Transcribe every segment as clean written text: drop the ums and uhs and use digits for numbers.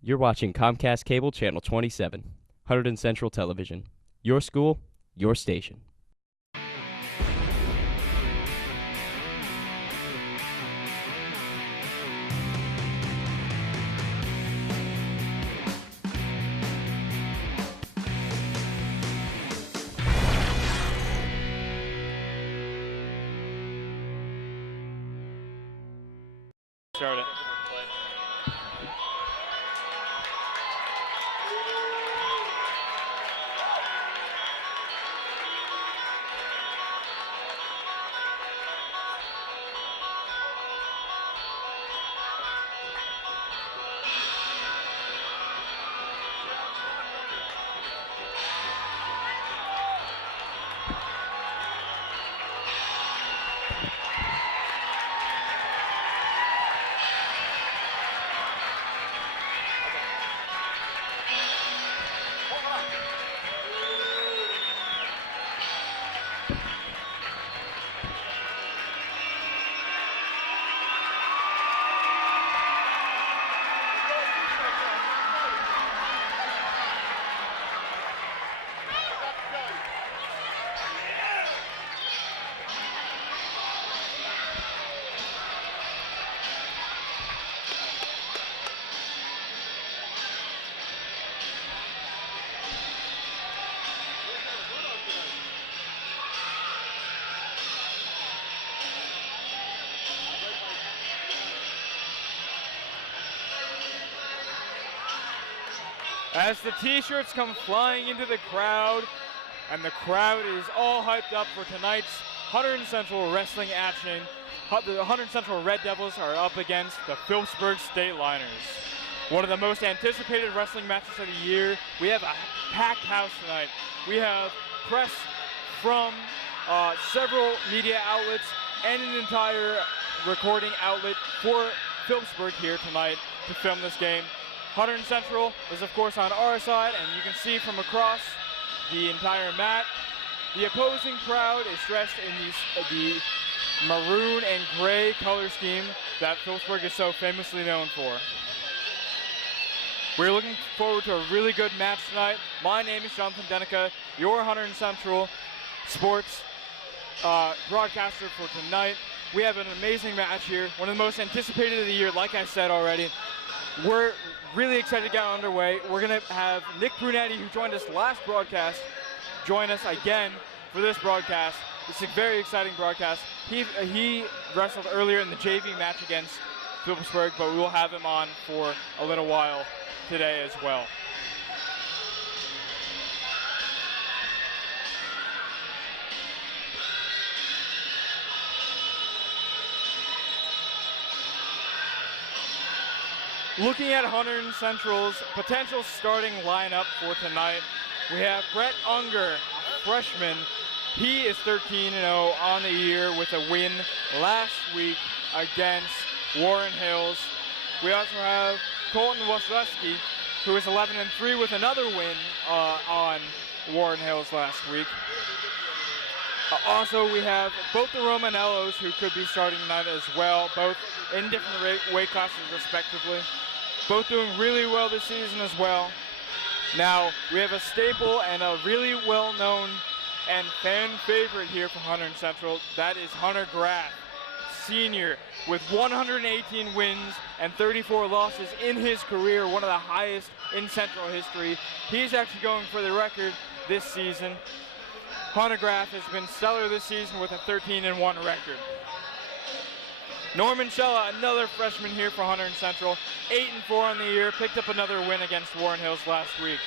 You're watching Comcast Cable Channel 27, Hunterdon Central Television. Your school, your station. Start it. As the t-shirts come flying into the crowd, and the crowd is all hyped up for tonight's Hunterdon Central wrestling action. The Hunterdon Central Red Devils are up against the Phillipsburg State Liners. One of the most anticipated wrestling matches of the year. We have a packed house tonight. We have press from several media outlets and an entire recording outlet for Phillipsburg here tonight to film this game. Hunterdon Central is of course on our side, and you can see from across the entire mat, the opposing crowd is dressed in the maroon and gray color scheme that Phillipsburg is so famously known for. We're looking forward to a really good match tonight. My name is Jonathan Denica, your Hunterdon Central sports broadcaster for tonight. We have an amazing match here, one of the most anticipated of the year, like I said already. We're really excited to get underway. We're going to have Nick Brunetti, who joined us last broadcast, join us again for this broadcast. It's a very exciting broadcast. He wrestled earlier in the JV match against Phillipsburg, but we will have him on for a little while today as well. Looking at Hunterdon Central's potential starting lineup for tonight, we have Brett Unger, a freshman. He is 13-0 on the year with a win last week against Warren Hills. We also have Colton Wasilewski, who is 11-3 with another win on Warren Hills last week. Also, we have both the Romanellos, who could be starting tonight as well, both in different weight classes respectively. Both doing really well this season as well. Now, we have a staple and a really well-known and fan favorite here for Hunterdon Central. That is Hunter Grat, senior, with 118 wins and 34 losses in his career, one of the highest in Central history. He's actually going for the record this season. Hunter Grat has been stellar this season with a 13-1 record. Norman Shella, another freshman here for Hunterdon Central, 8-4 on the year, picked up another win against Warren Hills last week.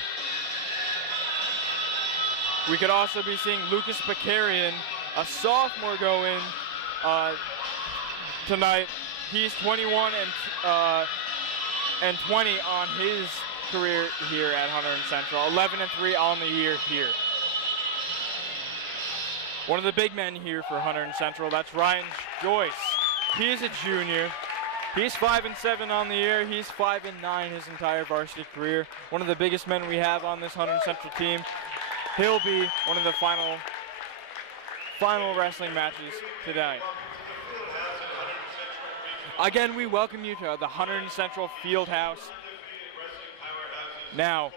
We could also be seeing Lucas Bakarian, a sophomore, go in tonight. He's 21 and 20 on his career here at Hunterdon Central, 11-3 on the year here. One of the big men here for Hunterdon Central, that's Ryan Joyce. He is a junior. He's 5-7 on the year. He's 5-9 his entire varsity career. One of the biggest men we have on this Hunterdon Central team. He'll be one of the final wrestling matches today. Again, we welcome you to the Hunterdon Central Fieldhouse. Now,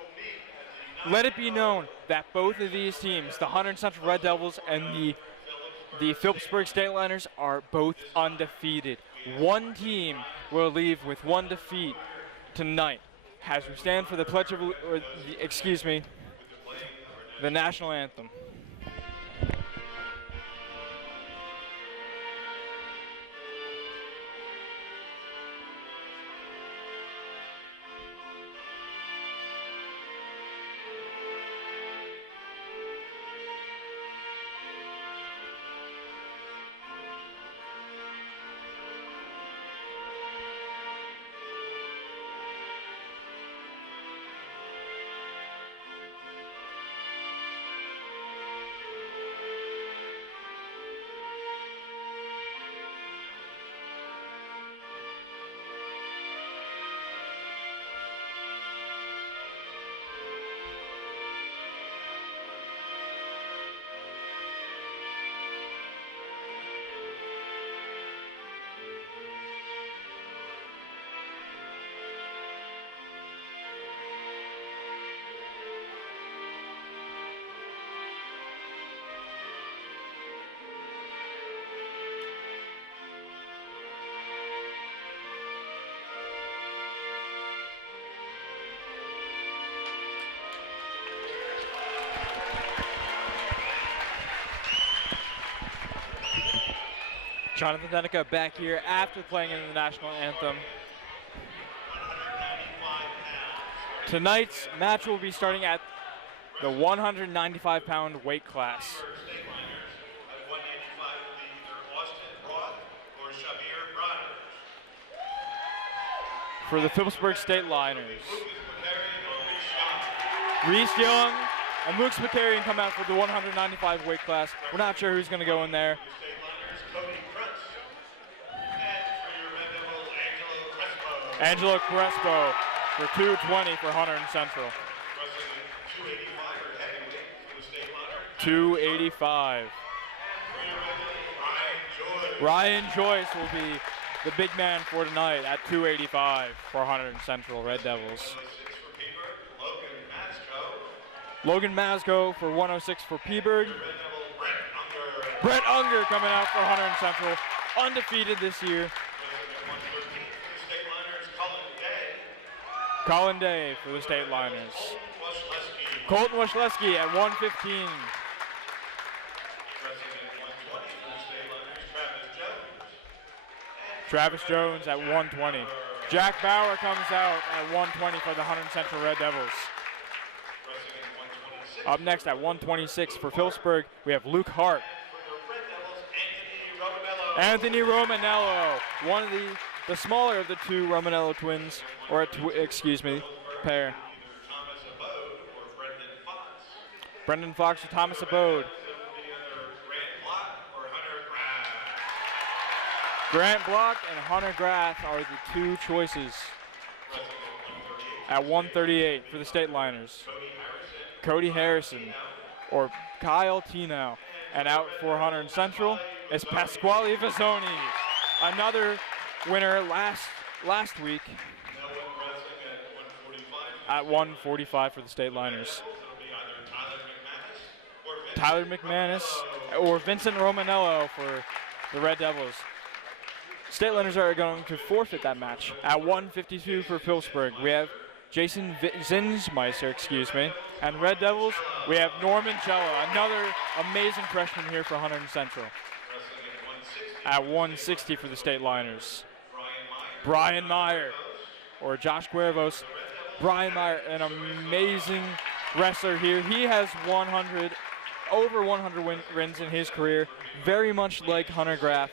let it be known that both of these teams, the Hunterdon Central Red Devils and the Phillipsburg Stateliners, are both undefeated. One team will leave with one defeat tonight as we stand for the pledge of, the national anthem. Jonathan Denica back here after playing in the national anthem. Tonight's match will be starting at the 195-pound weight class. For the Phillipsburg Stateliners, Reese Young and Luke Spicarian come out for the 195 weight class. We're not sure who's going to go in there. Angelo Crespo for 220 for Hunterdon Central. 285. Ryan Joyce will be the big man for tonight at 285 for Hunterdon Central Red Devils. Logan Masco for 106 for Peabird. Brett Unger coming out for Hunterdon Central, undefeated this year. Colin Day for the Stateliners. Colton Washleski at 115. Travis Jones at 120. Jack Bauer comes out at 120 for the Hunterdon Central Red Devils. Up next at 126 for Phillipsburg, we have Luke Hart. Anthony Romanello, one of the smaller of the two Romanello twins, or pair. Brendan Fox or Thomas Abode. Grant Block and Hunter Grat are the two choices. At 138 for the Stateliners. Cody Harrison or Kyle Tino. And out for Hunterdon Central is Pasquale Fazzoni, another winner last week at 145 for the Stateliners. Tyler McManus or Vincent Romanello for the Red Devils. Stateliners are going to forfeit that match. At 152 for Phillipsburg, we have Jason Zinsmeister, and Red Devils, we have Norman Cello, another amazing freshman here for Hunterdon Central. At 160 for the Stateliners. Brian Meyer, or Josh Cuervos. Brian Meyer, an amazing wrestler here. He has over 100 wins in his career, very much like Hunter Graff.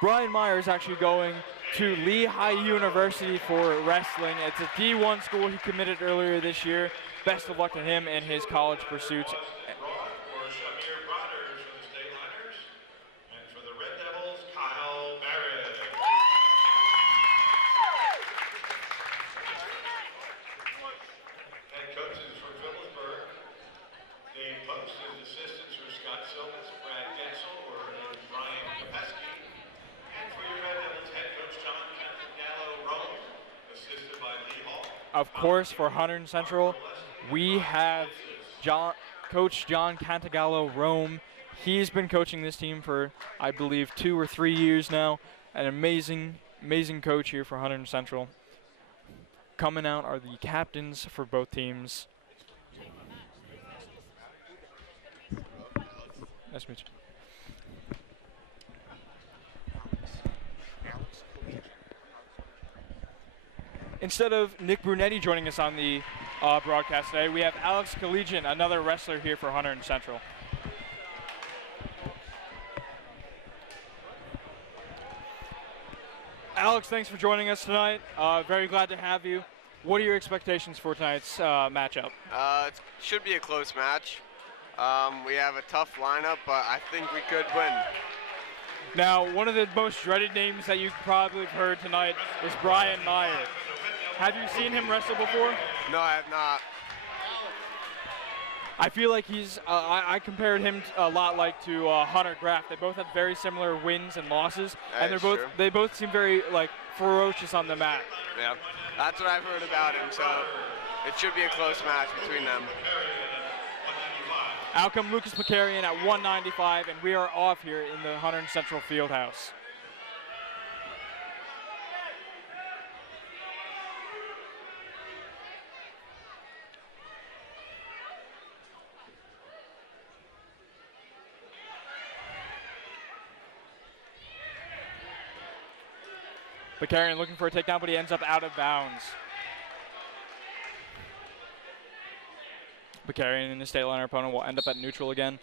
Brian Meyer is actually going to Lehigh University for wrestling. It's a D1 school he committed earlier this year. Best of luck to him in his college pursuits. of course, for Hunterdon Central, we have Coach John Cantagallo Rome. He's been coaching this team for, I believe, 2 or 3 years now. An amazing coach here for Hunterdon Central. Coming out are the captains for both teams. Nice to meet you. Instead of Nick Brunetti joining us on the broadcast today, we have Alex Collegian, another wrestler here for Hunterdon Central. Alex, thanks for joining us tonight. Very glad to have you. What are your expectations for tonight's matchup? It should be a close match. We have a tough lineup, but I think we could win. Now, one of the most dreaded names that you probably have heard tonight is Brian Meyer. Have you seen him wrestle before? No, I have not. I feel like he's, I compared him a lot like to Hunter Grat. They both have very similar wins and losses, and they both seem very ferocious on the mat. Yeah, that's what I've heard about him, so it should be a close match between them. Out come Lucas Picarian at 195, and we are off here in the Hunterdon Central Fieldhouse. Picarian looking for a takedown, but he ends up out of bounds. Picarian and his state liner opponent will end up at neutral again.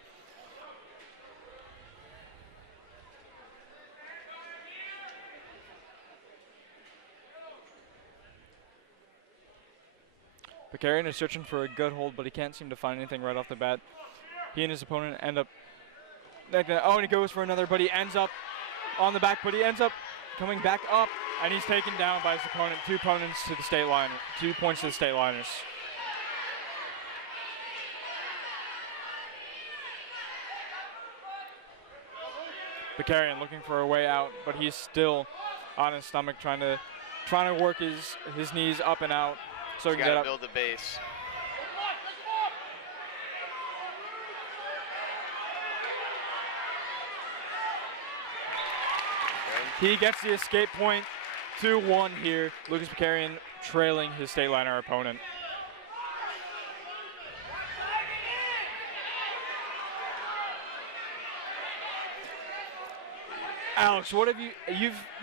Picarian is searching for a good hold, but he can't seem to find anything right off the bat. He and his opponent end up, oh, and he goes for another, but he ends up on the back, but he ends up coming back up, and he's taken down by his opponent. 2 opponents to the state line, 2 points to the state liners. Picarian looking for a way out, but he's still on his stomach, trying to work his knees up and out so he can get up. Build the base. He gets the escape point, 2-1 here. Lucas Picarian trailing his state liner opponent. Alex, what have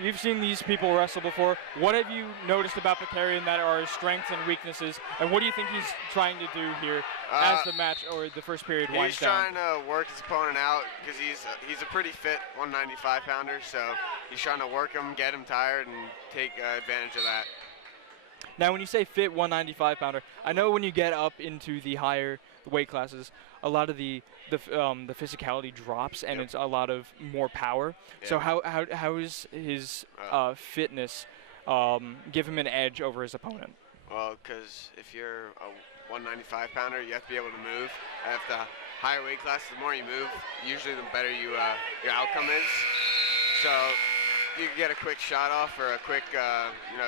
you've seen these people wrestle before? What have you noticed about Picarian that are his strengths and weaknesses, and what do you think he's trying to do here as the match or the first period winds down? He's trying to work his opponent out because he's a pretty fit 195-pounder, so he's trying to work him, get him tired, and take advantage of that. Now, when you say fit 195-pounder, I know when you get up into the higher weight classes, a lot of the physicality drops, and it's a lot of more power. Yep. So how is his fitness give him an edge over his opponent? Well, because if you're a 195-pounder, you have to be able to move. At the higher weight classes, the more you move, usually the better your outcome is. So you can get a quick shot off or a quick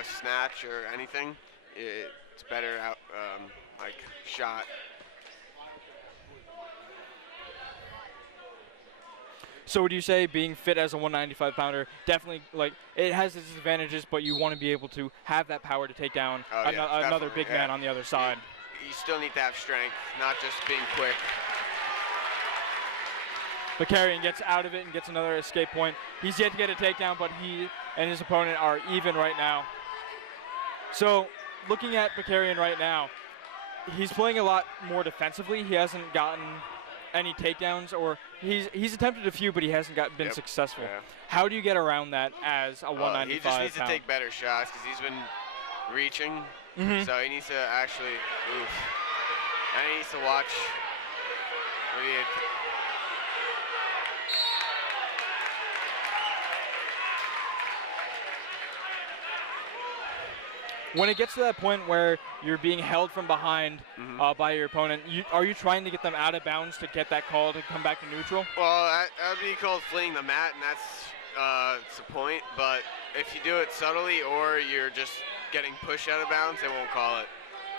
snatch or anything. It's better shot. So would you say being fit as a 195-pounder definitely, it has its advantages, but you want to be able to have that power to take down another big man on the other side? You still need to have strength, not just being quick. Picarian gets out of it and gets another escape point. He's yet to get a takedown, but he and his opponent are even right now. So looking at Picarian right now, he's playing a lot more defensively. He hasn't gotten any takedowns, or he's attempted a few, but he hasn't been successful. Yeah. How do you get around that as a 195 He just needs to take better shots because he's been reaching, so he needs to actually, and he needs to watch. When it gets to that point where you're being held from behind by your opponent, are you trying to get them out of bounds to get that call to come back to neutral? Well, that would be called fleeing the mat, and that's the point. But if you do it subtly or you're just getting pushed out of bounds, they won't call it.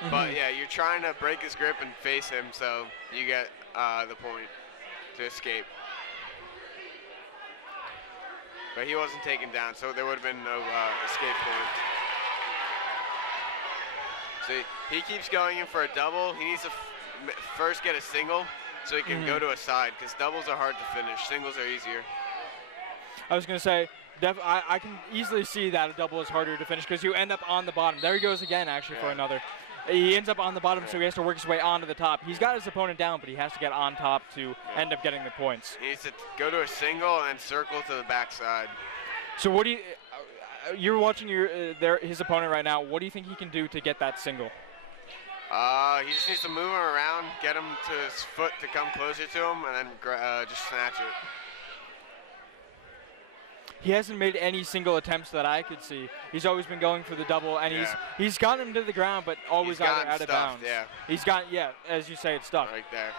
But yeah, you're trying to break his grip and face him, so you get the point to escape. But he wasn't taken down, so there would have been no escape point. So he keeps going in for a double. He needs to first get a single so he can go to a side, because doubles are hard to finish. Singles are easier. I was going to say, I can easily see that a double is harder to finish because you end up on the bottom. There he goes again, actually, for another. He ends up on the bottom, so he has to work his way onto the top. He's got his opponent down, but he has to get on top to end up getting the points. He needs to go to a single and then circle to the backside. So what do you, you're watching his opponent right now. What do you think he can do to get that single? He just needs to move him around, get him to his foot to come closer to him, and then just snatch it. He hasn't made any single attempts that I could see. He's always been going for the double, and he's gotten him to the ground, but always either out of bounds. Yeah. He's got, as you say, it's stuck. Right there.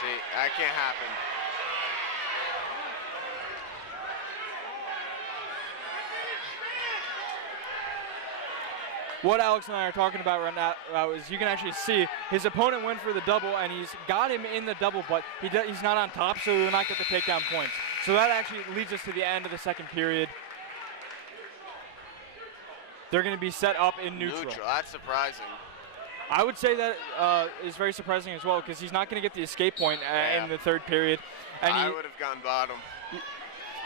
See, that can't happen. What Alex and I are talking about right now is you can actually see his opponent went for the double, and he's got him in the double, but he's not on top, so he will not get the takedown points. So that actually leads us to the end of the second period. They're going to be set up in neutral. That's surprising. I would say that is very surprising as well, because he's not going to get the escape point in the third period. And I would have gone bottom.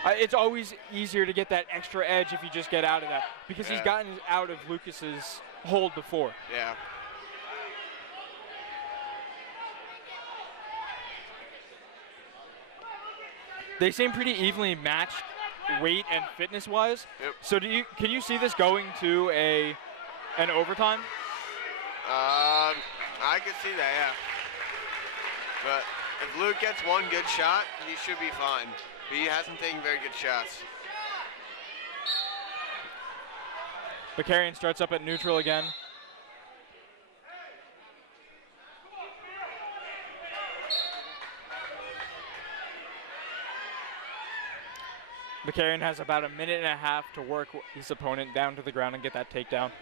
It's always easier to get that extra edge if you just get out of that, because he's gotten out of Lucas's hold before. Yeah. They seem pretty evenly matched weight and fitness-wise. Yep. So can you see this going to an overtime? I could see that, yeah. But if Luke gets one good shot, he should be fine. He hasn't taken very good shots. Bakarian starts up at neutral again. Bakarian has about a minute and a half to work his opponent down to the ground and get that takedown.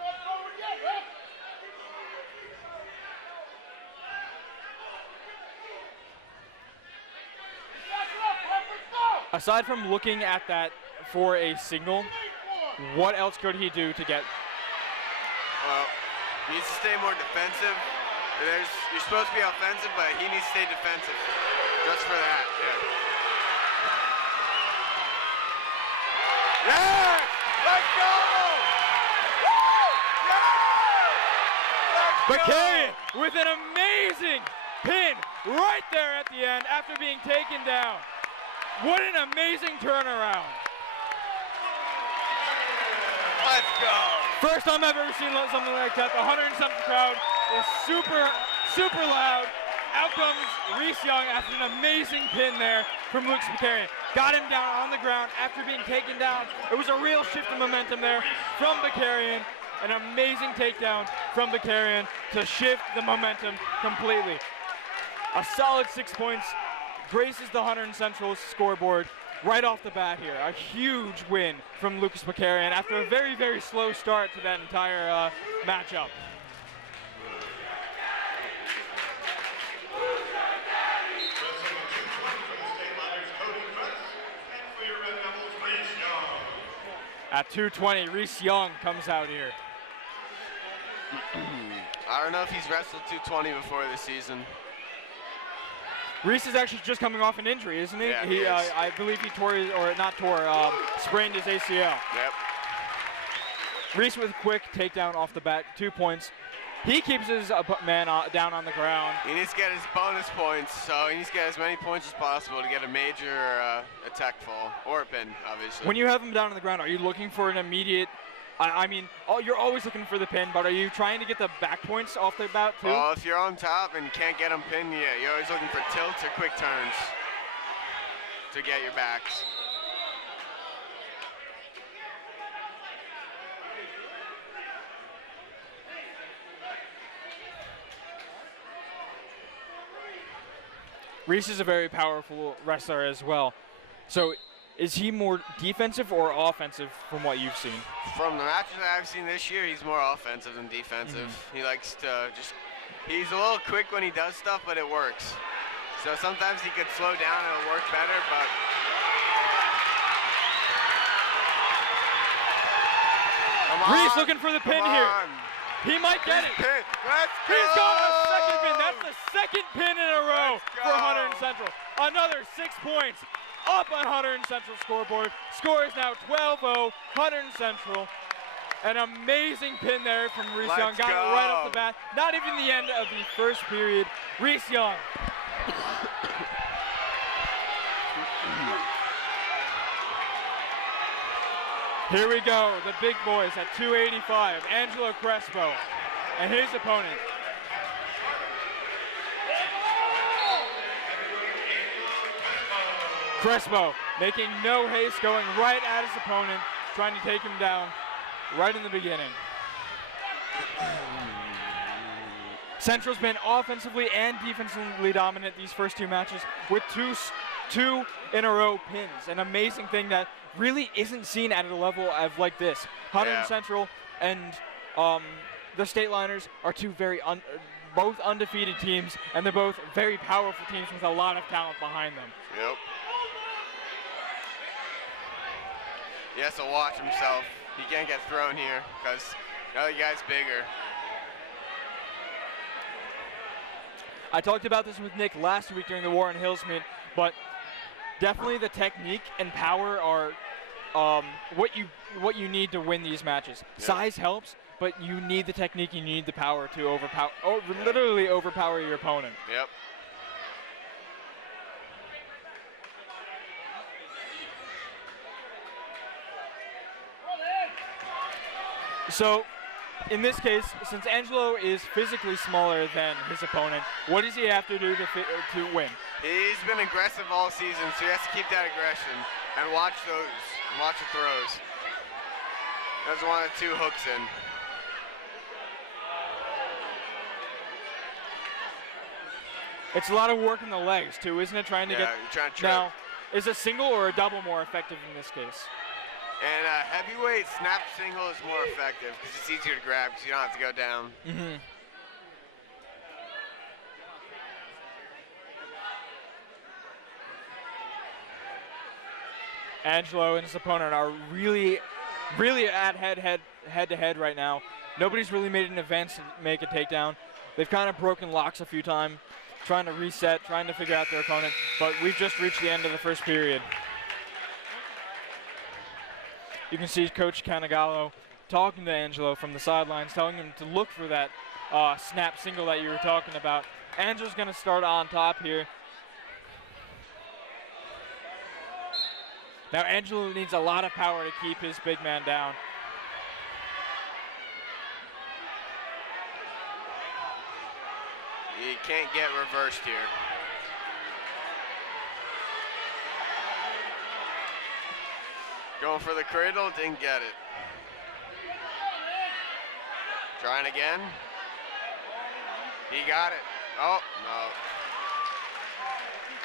Aside from looking at that for a signal, what else could he do to get? Well, he needs to stay more defensive. You're supposed to be offensive, but he needs to stay defensive. Just for that, Yeah! Let's go! Woo! Yeah! Bakarian with an amazing pin right there at the end after being taken down. What an amazing turnaround. Let's go. First time I've ever seen something like that. The Hunterdon Central crowd is super, super loud. Out comes Reese Young after an amazing pin there from Lucas Bakarian. Got him down on the ground after being taken down. It was a real shift in momentum there from Bakarian. An amazing takedown from Bakarian to shift the momentum completely. A solid 6 points graces the Hunterdon Central scoreboard right off the bat here. A huge win from Lucas Bakarian after a very, very slow start to that entire matchup. At 220, Reese Young comes out here. I don't know if he's wrestled 220 before this season. Reese is actually just coming off an injury, isn't he? Yeah, he is. I believe he sprained his ACL. Yep. Reese with a quick takedown off the bat, 2 points. He keeps his man down on the ground. He needs to get his bonus points, so he needs to get as many points as possible to get a major attack fall, or a pin, obviously. When you have him down on the ground, are you looking for an immediate, you're always looking for the pin, but are you trying to get the back points off the bat too? Well, if you're on top and can't get him pinned, you're always looking for tilts or quick turns to get your backs. Reese is a very powerful wrestler as well. So is he more defensive or offensive from what you've seen? From the matches that I've seen this year, he's more offensive than defensive. He likes to he's a little quick when he does stuff, but it works. So sometimes he could slow down and it'll work better, but Reese looking for the pin here. He might get it. Pin. Let's go. He's got a second pin. That's the second pin in a row for Hunterdon Central. Another 6 points up on Hunterdon Central scoreboard. Score is now 12-0, Hunterdon Central. An amazing pin there from Reese Young. Got it right off the bat. Not even the end of the first period. Reese Young. Here we go, the big boys at 285, Angelo Crespo and his opponent. Crespo making no haste, going right at his opponent, trying to take him down right in the beginning. Central's been offensively and defensively dominant these first 2 matches with two in a row pins. An amazing thing that really isn't seen at a level of like this. Hunterdon Central and the State Liners are two both undefeated teams, and they're both very powerful teams with a lot of talent behind them. Yep. He has to watch himself. He can't get thrown here because the other guy's bigger. I talked about this with Nick last week during the Warren Hills meet, but definitely the technique and power are what you need to win these matches. Yep. Size helps, but you need the technique, you need the power to literally overpower your opponent. Yep. So, in this case, since Angelo is physically smaller than his opponent, what does he have to do to win? He's been aggressive all season, so he has to keep that aggression and watch the throws. Doesn't want the 2 hooks in. It's a lot of work in the legs too, isn't it? Trying to get. Trying to trip. Now, is a single or a double more effective in this case? And a heavyweight snap single is more effective because it's easier to grab because you don't have to go down. Angelo and his opponent are really at head-to-head right now. Nobody's really made an advance to make a takedown. They've kind of broken locks a few times, trying to reset, trying to figure out their opponent, but we've just reached the end of the first period. You can see Coach Canagallo talking to Angelo from the sidelines, telling him to look for that snap single that you were talking about. Angelo's going to start on top here. Now Angelo needs a lot of power to keep his big man down. You can't get reversed here. Going for the cradle, didn't get it. Trying again. He got it. Oh,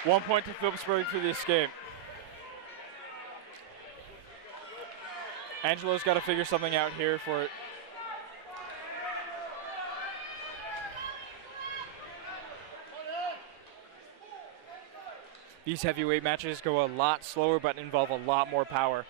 no. 1 point to Phillipsburg for the escape. Angelo's got to figure something out here for it. These heavyweight matches go a lot slower but involve a lot more power.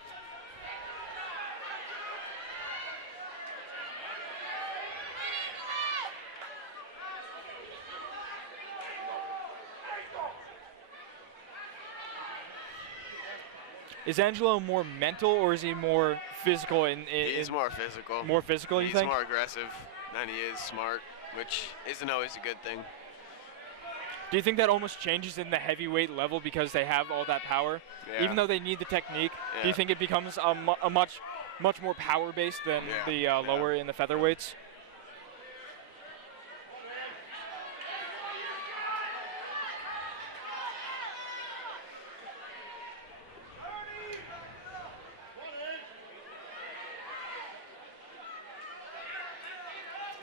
Is Angelo more mental or is he more physical? He's more physical. More physical, you think? He's more aggressive than he is smart, which isn't always a good thing. Do you think that almost changes in the heavyweight level because they have all that power? Yeah. Even though they need the technique, Yeah. do you think it becomes a much more power-based than the lower in the featherweights?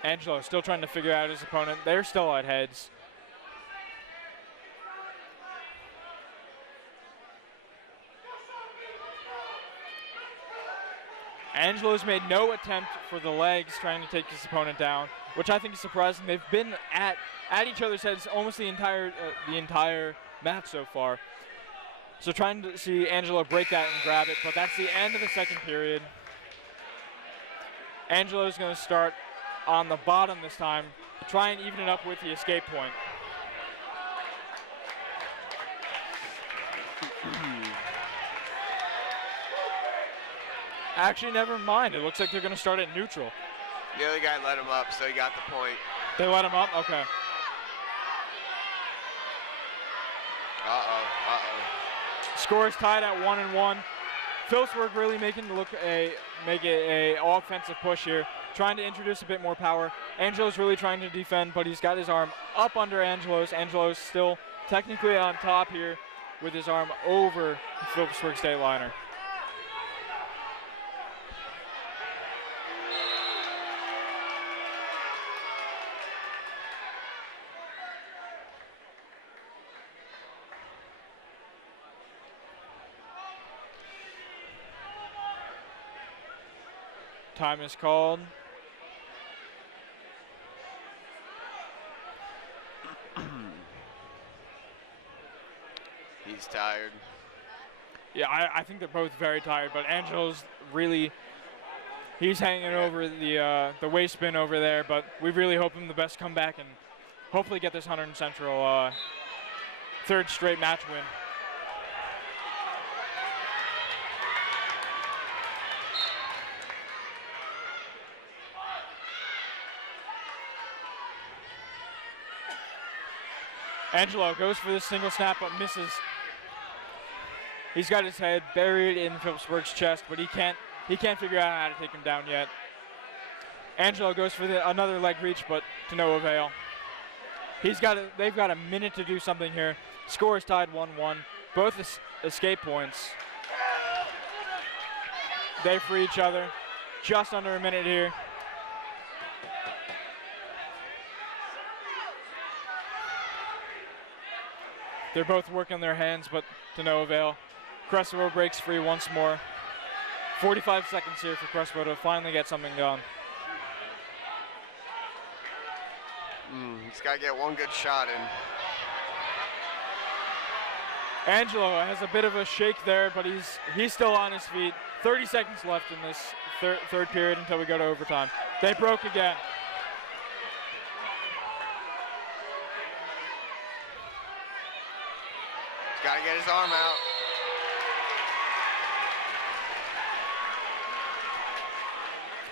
Angelo still trying to figure out his opponent. They're still at heads. Angelo's made no attempt for the legs, trying to take his opponent down, which I think is surprising. They've been at each other's heads almost the entire match so far. So trying to see Angelo break that and grab it, but that's the end of the second period. Angelo's going to start on the bottom this time, try and even it up with the escape point. Actually, never mind. It looks like they're going to start at neutral. The other guy let him up, so he got the point. They let him up? Okay. Score is tied at 1-1. Phillipsburg really making it a offensive push here, trying to introduce a bit more power. Angelo's really trying to defend, but he's got his arm up under Angelo's. Angelo's still technically on top here with his arm over the Phillipsburg state liner. Time is called. He's tired. Yeah, I think they're both very tired, but Angelo's really, he's hanging over the waist spin over there, but we really hope him the best comeback and hopefully get this Hunterdon Central third straight match win. Angelo goes for this single snap but misses. He's got his head buried in Phillipsburg's chest, but he can't figure out how to take him down yet. Angelo goes for another leg reach, but to no avail. They've got a minute to do something here. Score is tied 1-1. Both escape points. They free each other. Just under a minute here. They're both working their hands, but to no avail. Crespo breaks free once more. 45 seconds here for Crespo to finally get something done. He's got to get one good shot in. Angelo has a bit of a shake there, but he's still on his feet. 30 seconds left in this third period until we go to overtime. They broke again. He's got to get his arm out.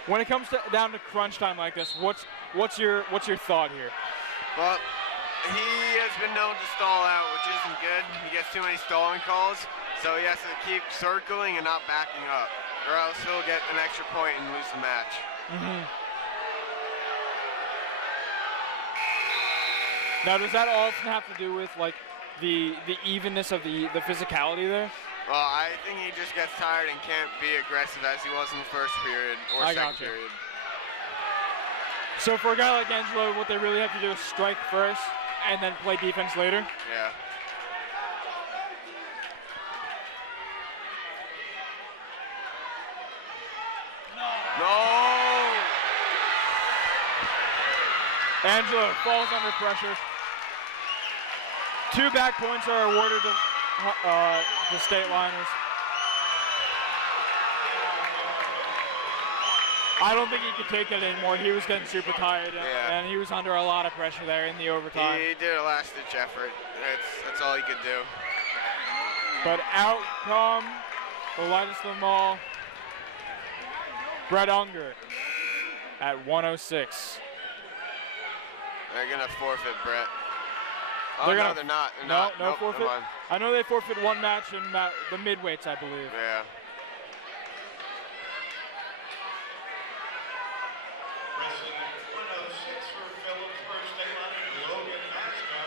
When it comes down to crunch time like this, what's your thought here? Well, he has been known to stall out, which isn't good. He gets too many stalling calls, so he has to keep circling and not backing up, or else he'll get an extra point and lose the match. Now, does that often have to do with like the evenness of the physicality there? Well, I think he just gets tired and can't be aggressive as he was in the first period or second period. So for a guy like Angelo, what they really have to do is strike first and then play defense later? Yeah. No! Angelo falls under pressure. 2 back points are awarded to the state liners. I don't think he could take it anymore. He was getting super tired, and he was under a lot of pressure there in the overtime. He did a last-ditch effort. That's all he could do. But out come the lightest of them all, Grat at 106. They're going to forfeit, Brett. Oh, they're no, they're not. They're not. No forfeit? I know they forfeit one match in the midweights, I believe. Yeah. Wrestling 106 for Phillipsburg State Liner, Logan Masco,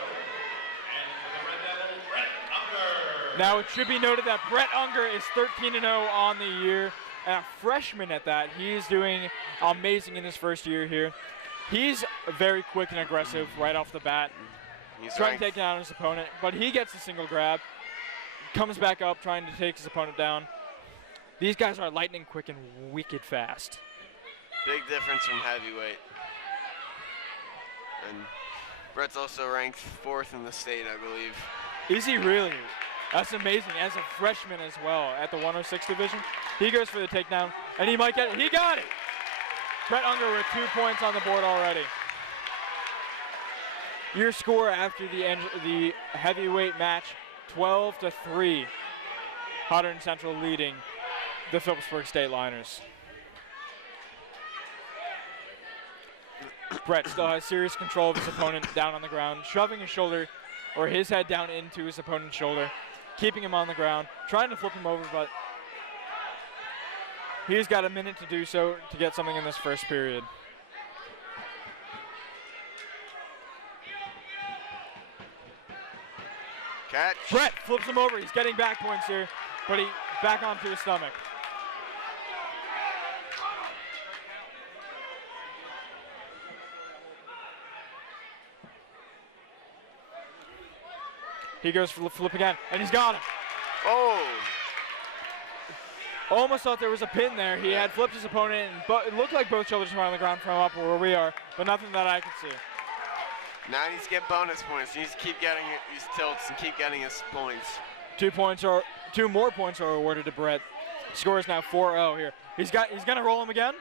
and for the Red Devil, Brett Unger. Now it should be noted that Brett Unger is 13-0 on the year, and a freshman at that. He is doing amazing in his first year here. He's very quick and aggressive right off the bat. He's trying to take down his opponent, but he gets a single grab, comes back up trying to take his opponent down. These guys are lightning quick and wicked fast. Big difference from heavyweight. And Brett's also ranked 4th in the state, I believe. Is he really? That's amazing. As a freshman as well at the 106 division. He goes for the takedown, and he might get it. He got it! Brett Unger with 2 points on the board already. Your score after the heavyweight match, 12-3. Hunterdon Central leading the Phillipsburg State Liners. Brett still has serious control of his opponent down on the ground, shoving his shoulder or his head down into his opponent's shoulder, keeping him on the ground, trying to flip him over, but he's got a minute to do so to get something in this first period. Catch. Brett flips him over. He's getting back points here, but he back onto his stomach. He goes for the flip again, and he's got him. Oh! Almost thought there was a pin there. He had flipped his opponent, and it looked like both shoulders were on the ground from up where we are, but nothing that I could see. Now he needs to get bonus points. He needs to keep getting these tilts and keep getting his points. 2 more points are awarded to Brett. Score is now 4-0 here. He's gonna roll him again.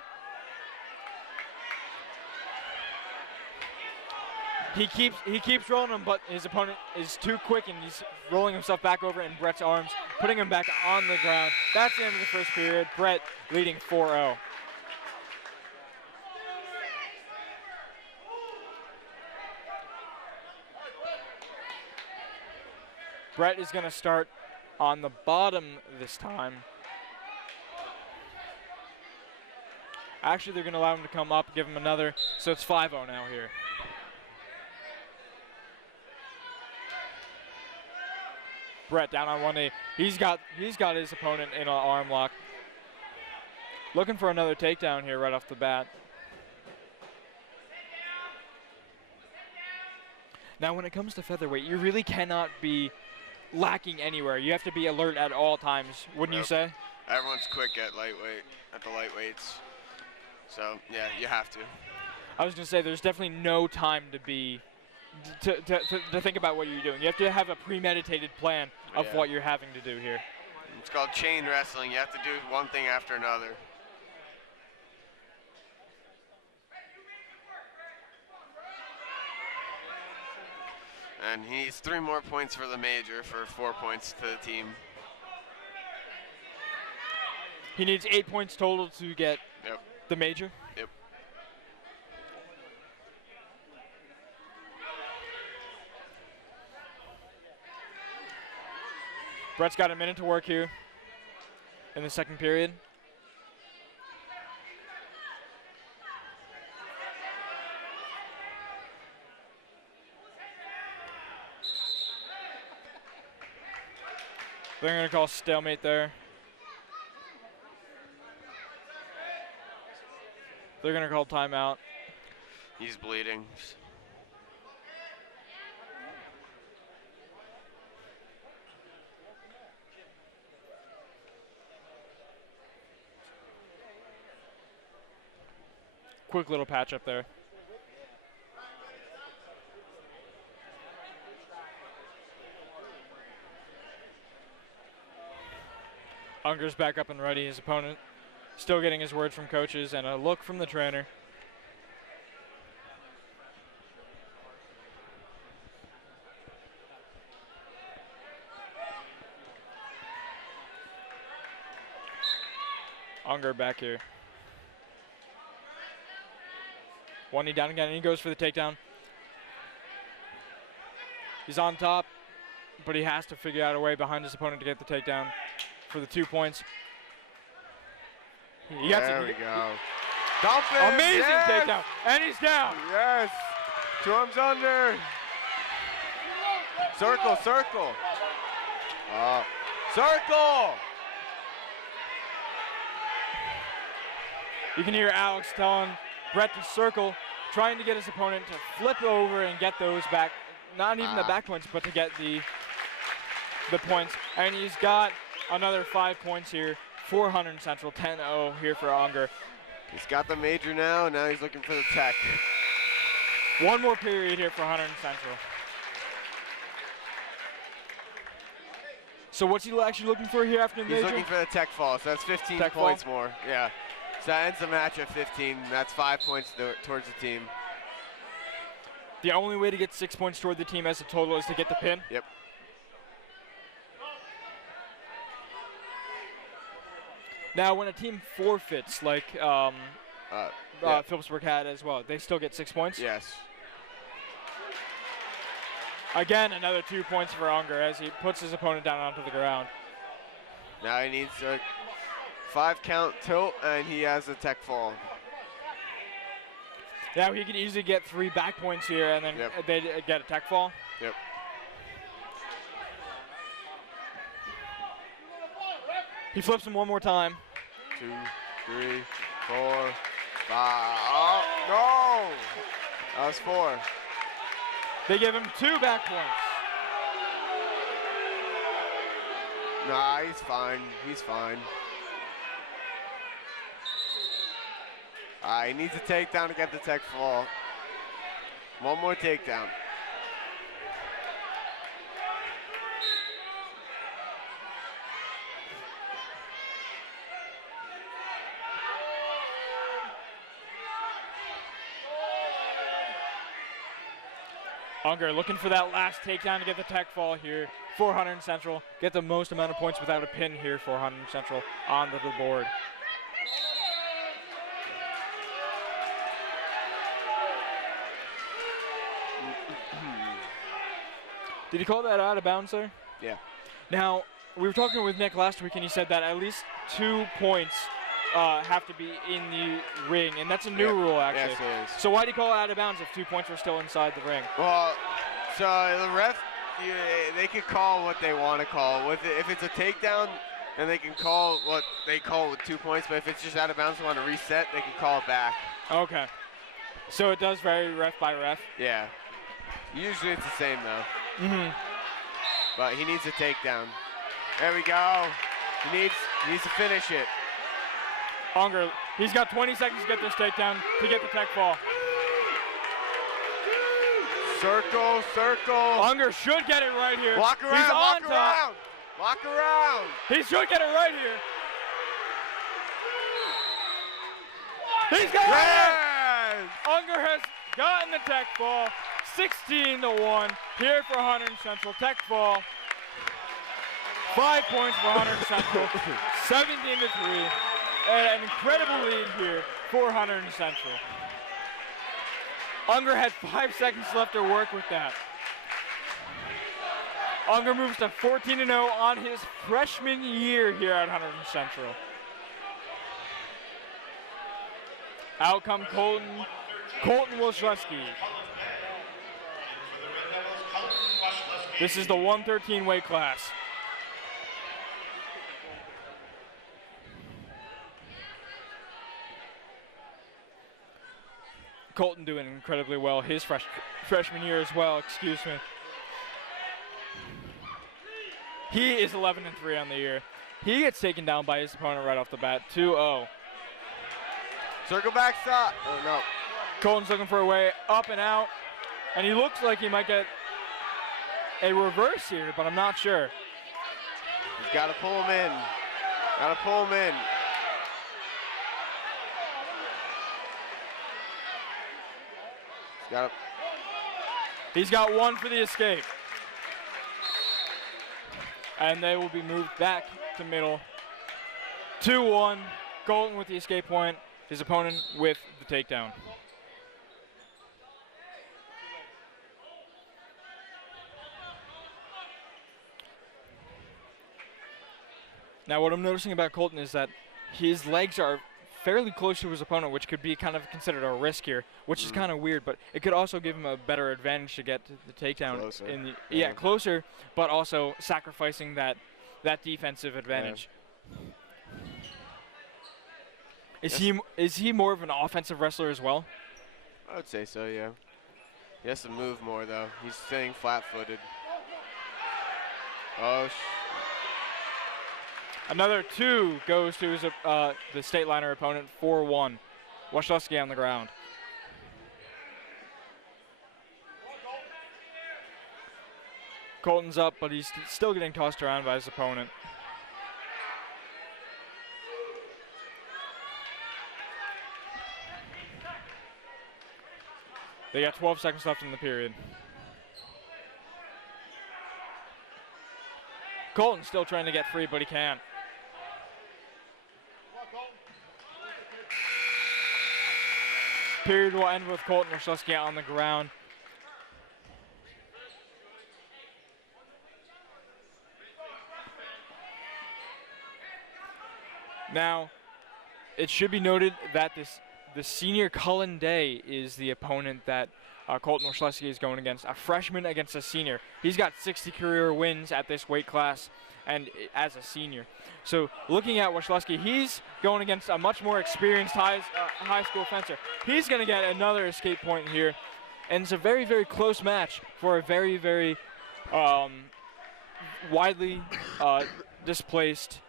He keeps rolling him, but his opponent is too quick, and he's rolling himself back over in Brett's arms, putting him back on the ground. That's the end of the first period. Brett leading 4-0. Brett is going to start on the bottom this time. Actually, they're going to allow him to come up, give him another, so it's 5-0 now here. Brett down on one knee. He's got his opponent in an arm lock. Looking for another takedown here right off the bat. Now, when it comes to featherweight, you really cannot be lacking anywhere. You have to be alert at all times, wouldn't you say? Everyone's quick at the lightweights. So yeah, you have to. I was gonna say there's definitely no time to be to think about what you're doing. You have to have a premeditated plan of what you're having to do here. It's called chain wrestling. You have to do one thing after another. And he needs 3 more points for the major for 4 points to the team. He needs 8 points total to get the major. Yep. Brett's got a minute to work here in the second period. They're going to call stalemate there. They're going to call timeout. He's bleeding. Quick little patch up there. Unger's back up and ready. His opponent still getting his word from coaches and a look from the trainer. Unger back here. One knee down again, and he goes for the takedown. He's on top, but he has to figure out a way behind his opponent to get the takedown for the 2 points. There we go. Dump him. Amazing takedown, and he's down. Yes. 2 arms under. Circle, circle. Circle. You can hear Alex telling Brett to circle, trying to get his opponent to flip over and get those back, not even the back points, but to get the points. And he's got another 5 points here, for Hunterdon Central. 10-0 here for Unger. He's got the major now. Now he's looking for the tech. One more period here for Hunterdon Central. So what's he actually looking for here after the major? He's looking for the tech fall, so that's 15 Tech points fall? more. Yeah. So that ends the match at 15. That's 5 points towards the team. The only way to get 6 points toward the team as a total is to get the pin? Yep. Now, when a team forfeits, like Phillipsburg had as well, they still get 6 points? Yes. Again, another 2 points for Unger as he puts his opponent down onto the ground. Now he needs a 5 count tilt, and he has a tech fall. Now he could easily get 3 back points here, and then they get a tech fall. Yep. He flips him one more time. 2, 3, 4, 5. Oh, no! That was 4. They give him 2 back points. Nah, he's fine. He's fine. He needs a takedown to get the tech fall. One more takedown. Unger looking for that last takedown to get the tech fall here for Hunterdon Central. Get the most amount of points without a pin here for Hunterdon Central onto the board. Did he call that out of bounds there? Yeah. Now, we were talking with Nick last week, and he said that at least 2 points have to be in the ring, and that's a new rule, actually. Yes, it is. So why did he call it out of bounds if 2 points were still inside the ring? Well, so the ref, they can call what they want to call. If it's a takedown, then they can call what they call with 2 points, but if it's just out of bounds and want to reset, they can call it back. Okay. So it does vary ref by ref? Yeah. Usually it's the same, though. Mm-hmm. But he needs a takedown. There we go. He needs to finish it. Unger, he's got 20 seconds to get this takedown to get the tech fall. Circle, circle. Unger should get it right here. Walk around, He's on walk top. around. Walk around. He should get it right here. He's got it! Unger has gotten the tech fall. 16-1 here for Hunterdon Central. Tech fall. 5 points for Hunterdon Central. 17-3. An incredible lead here for Hunterdon Central. Unger had 5 seconds left to work with that. Unger moves to 14-0 on his freshman year here at Hunterdon Central. Out come Colton Wilczewski. This is the 113 weight class. Colton doing incredibly well his freshman year as well, excuse me. He is 11-3 on the year. He gets taken down by his opponent right off the bat, 2-0. Circle back stop. Oh, no. Colton's looking for a way up and out, and he looks like he might get a reverse here, but I'm not sure. He's got to pull him in. Got to pull him in. He's got one for the escape. And they will be moved back to middle. 2-1. Colton with the escape point. His opponent with the takedown. Now what I'm noticing about Colton is that his legs are fairly close to his opponent, which could be kind of considered a risk here, which is kind of weird, but it could also give him a better advantage to get to the takedown. Closer. Yeah, closer, but also sacrificing that defensive advantage. Yeah. Is he more of an offensive wrestler as well? I would say so, yeah. He has to move more, though. He's staying flat-footed. Oh, Another 2 goes to his, the state liner opponent, 4-1. Washleski on the ground. Colton's up, but he's still getting tossed around by his opponent. They got 12 seconds left in the period. Colton's still trying to get free, but he can't. Period will end with Colton Washleski on the ground. Now, it should be noted that the senior Cullen Day is the opponent that Colton Washleski is going against. A freshman against a senior. He's got 60 career wins at this weight class and as a senior. So looking at Washleski, he's going against a much more experienced high school fencer. He's going to get another escape point here. And it's a very, very close match for a very, very widely displaced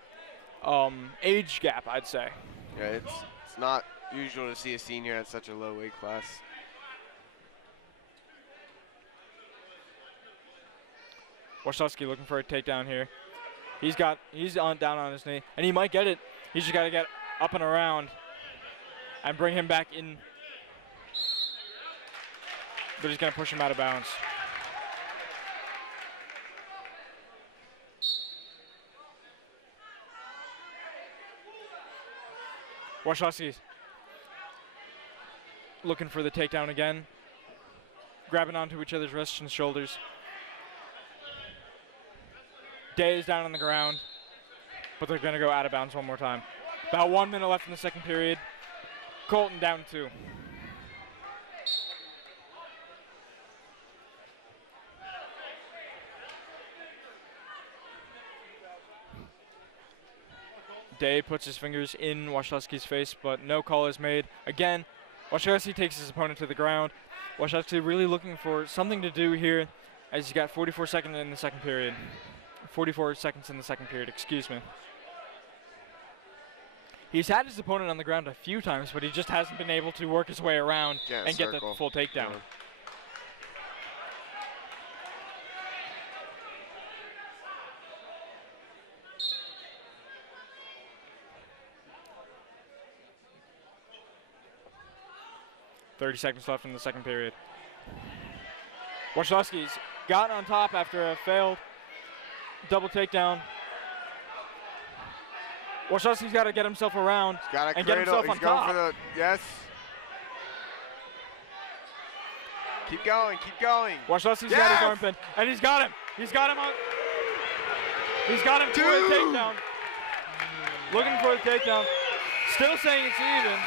age gap, I'd say. Yeah, it's not usual to see a senior at such a low weight class. Washleski looking for a takedown here. He's down on his knee, and he might get it. He's just got to get up and around and bring him back in. But he's going to push him out of bounds. Washleski's looking for the takedown again. Grabbing onto each other's wrists and shoulders. Day is down on the ground, but they're going to go out of bounds one more time. About 1 minute left in the second period. Colton down 2. Day puts his fingers in Washleski's face, but no call is made. Again, Washleski takes his opponent to the ground. Washleski really looking for something to do here, as he's got 44 seconds in the second period. 44 seconds in the second period, excuse me. He's had his opponent on the ground a few times, but he just hasn't been able to work his way around and get the full takedown. Yeah. 30 seconds left in the second period. Washleski's gotten on top after a failed double takedown. Washleski's got to get himself around and get himself on top. For the, yes. Keep going, keep going. Washleski's got his arm pinned, and he's got him. He's got him on. He's got him for a takedown. Looking for a takedown. Still saying it's even.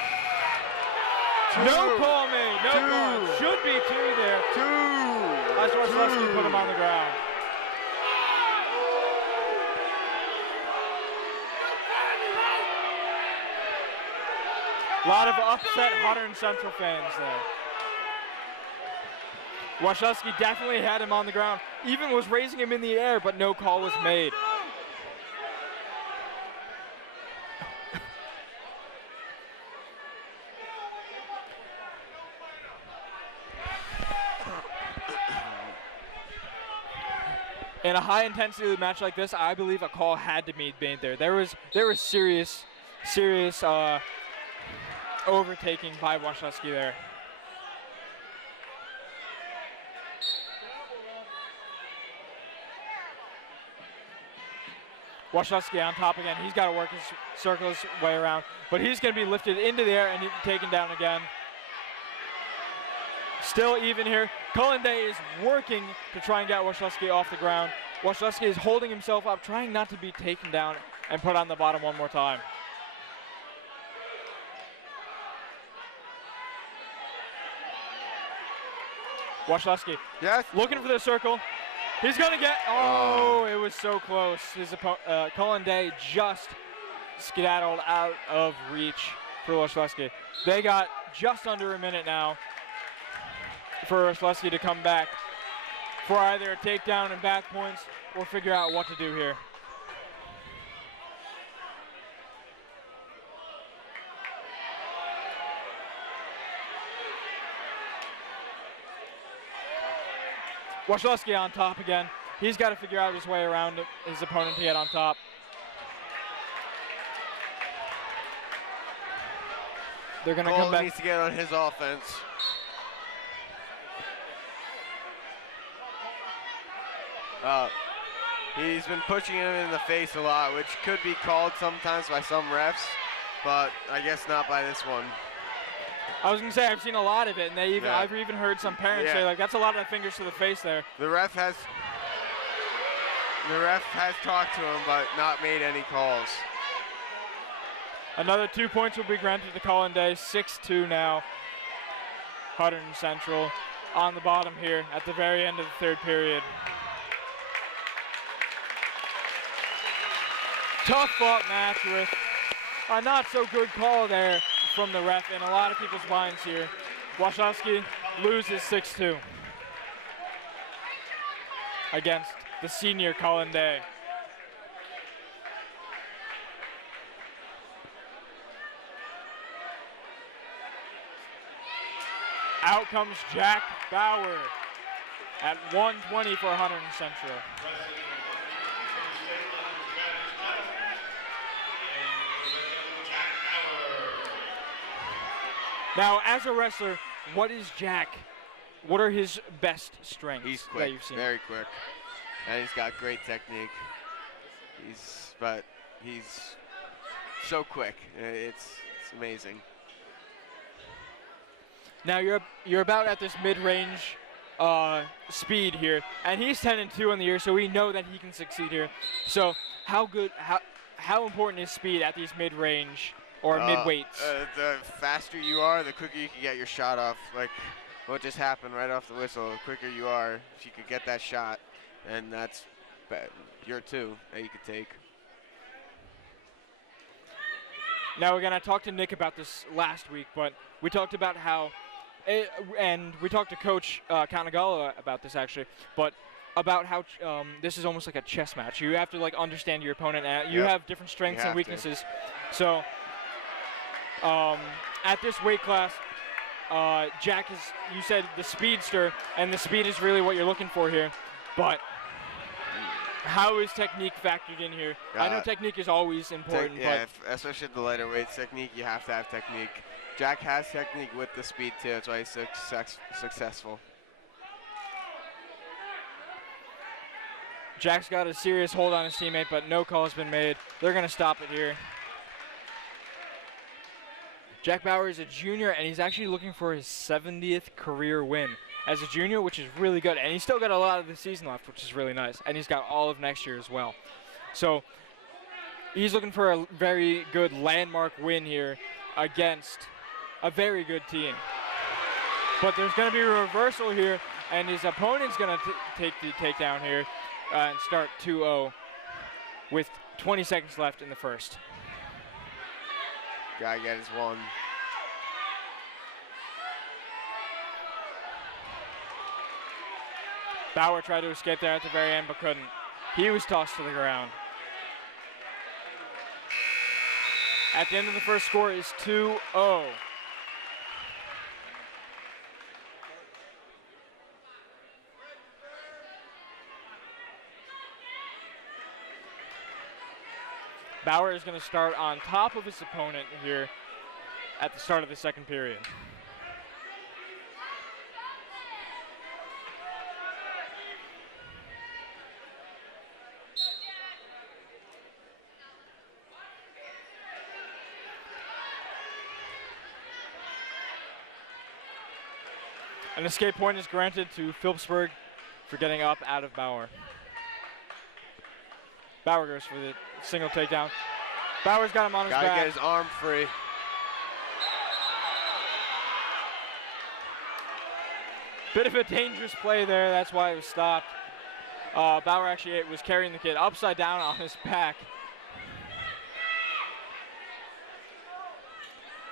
No call made. No call. Should be 2 there. 2. As Washleski put him on the ground. A lot of upset Hunterdon Central fans there. Washleski definitely had him on the ground. Even was raising him in the air, but no call was made. In a high-intensity match like this, I believe a call had to be made there. There was serious overtaking by Washleski there. Washleski on top again. He's got to work his circle his way around, but he's going to be lifted into the air and taken down again. Still even here. Cullen Day is working to try and get Washleski off the ground. Washleski is holding himself up, trying not to be taken down and put on the bottom one more time. Washleski, looking for the circle. He's gonna get, it was so close. His Cullen Day just skedaddled out of reach for Washleski. They got just under a minute now for Washleski to come back for either a takedown and back points or figure out what to do here. Wachlewski on top again. He's got to figure out his way around his opponent to get on top. They're going to come back. Needs to get on his offense. He's been pushing him in the face a lot, which could be called sometimes by some refs, but I guess not by this one. I was going to say, I've seen a lot of it, and I've even heard some parents say, like, that's a lot of fingers to the face there. The ref has talked to him, but not made any calls. Another 2 points will be granted to Colin Day. 6-2 now. Hunterdon Central on the bottom here at the very end of the third period. Tough fought match with a not so good call there from the ref in a lot of people's minds here. Wachlewski loses 6-2 against the senior Colin Day. Out comes Jack Bauer at 120 for Hunterdon Central. Now, as a wrestler, what are his best strengths? He's quick, that you've seen? very quick, and he's got great technique. But he's so quick. It's amazing. Now you're about at this mid-range speed here, and he's 10-2 in the year, so we know that he can succeed here. So how important is speed at these mid-range or mid-weights? The faster you are, the quicker you can get your shot off. Like what just happened right off the whistle, the quicker you are, if you could get that shot, and that's your two that you could take. Now, again, I talked to Nick about this last week, but we talked about how, and we talked to Coach Kanagawa about this actually, but about how this is almost like a chess match. You have to like understand your opponent. You have different strengths and weaknesses. So at this weight class, Jack is, you said, the speedster, and the speed is really what you're looking for here. But how is technique factored in here? I know technique is always important. Especially the lighter weights technique, you have to have technique. Jack has technique with the speed too, that's why he's successful. Jack's got a serious hold on his teammate, but no call has been made. They're going to stop it here. Jack Bauer is a junior, and he's actually looking for his 70th career win as a junior, which is really good. And he's still got a lot of the season left, which is really nice. And he's got all of next year as well. So he's looking for a very good landmark win here against a very good team. But there's going to be a reversal here, and his opponent's going to take the takedown here and start 2-0 with 20 seconds left in the first. Gotta get his one. Bauer tried to escape there at the very end, but couldn't. He was tossed to the ground. At the end of the first, score is 2-0. Bauer is going to start on top of his opponent here at the start of the second period. An escape point is granted to Phillipsburg for getting up out of Bauer. Bauer goes for the single takedown. Bauer's got him on his back. Gotta get his arm free. Bit of a dangerous play there. That's why it was stopped. Bauer actually was carrying the kid upside down on his back.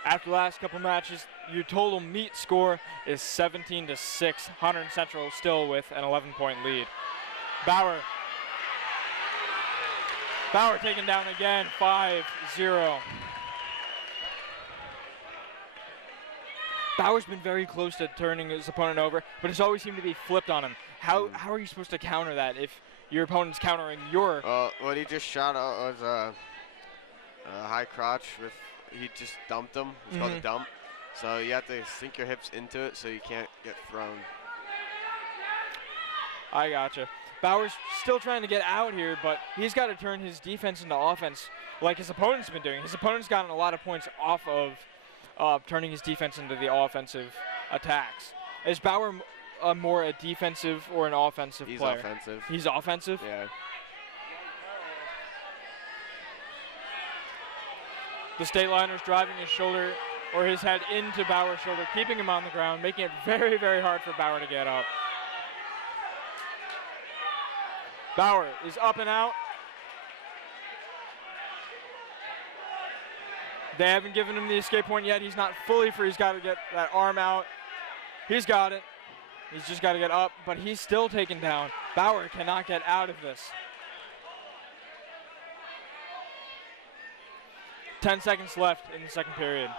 After the last couple matches, your total meet score is 17-6. Hunterdon Central still with an 11-point lead. Bauer taken down again, 5-0. Bauer's been very close to turning his opponent over, but it's always seemed to be flipped on him. How are you supposed to counter that if your opponent's countering your... What he just shot was a high crotch with, he just dumped him. It's called a dump. So you have to sink your hips into it so you can't get thrown. I gotcha. Bauer's still trying to get out here, but he's got to turn his defense into offense like his opponent's been doing. His opponent's gotten a lot of points off of turning his defense into the offensive attacks. Is Bauer more a defensive or an offensive player? He's offensive. He's offensive? Yeah. The state liner's driving his shoulder or his head into Bauer's shoulder, keeping him on the ground, making it very, very hard for Bauer to get up. Bauer is up and out. They haven't given him the escape point yet. He's not fully free. He's got to get that arm out. He's got it. He's just got to get up, but he's still taken down. Bauer cannot get out of this. 10 seconds left in the second period.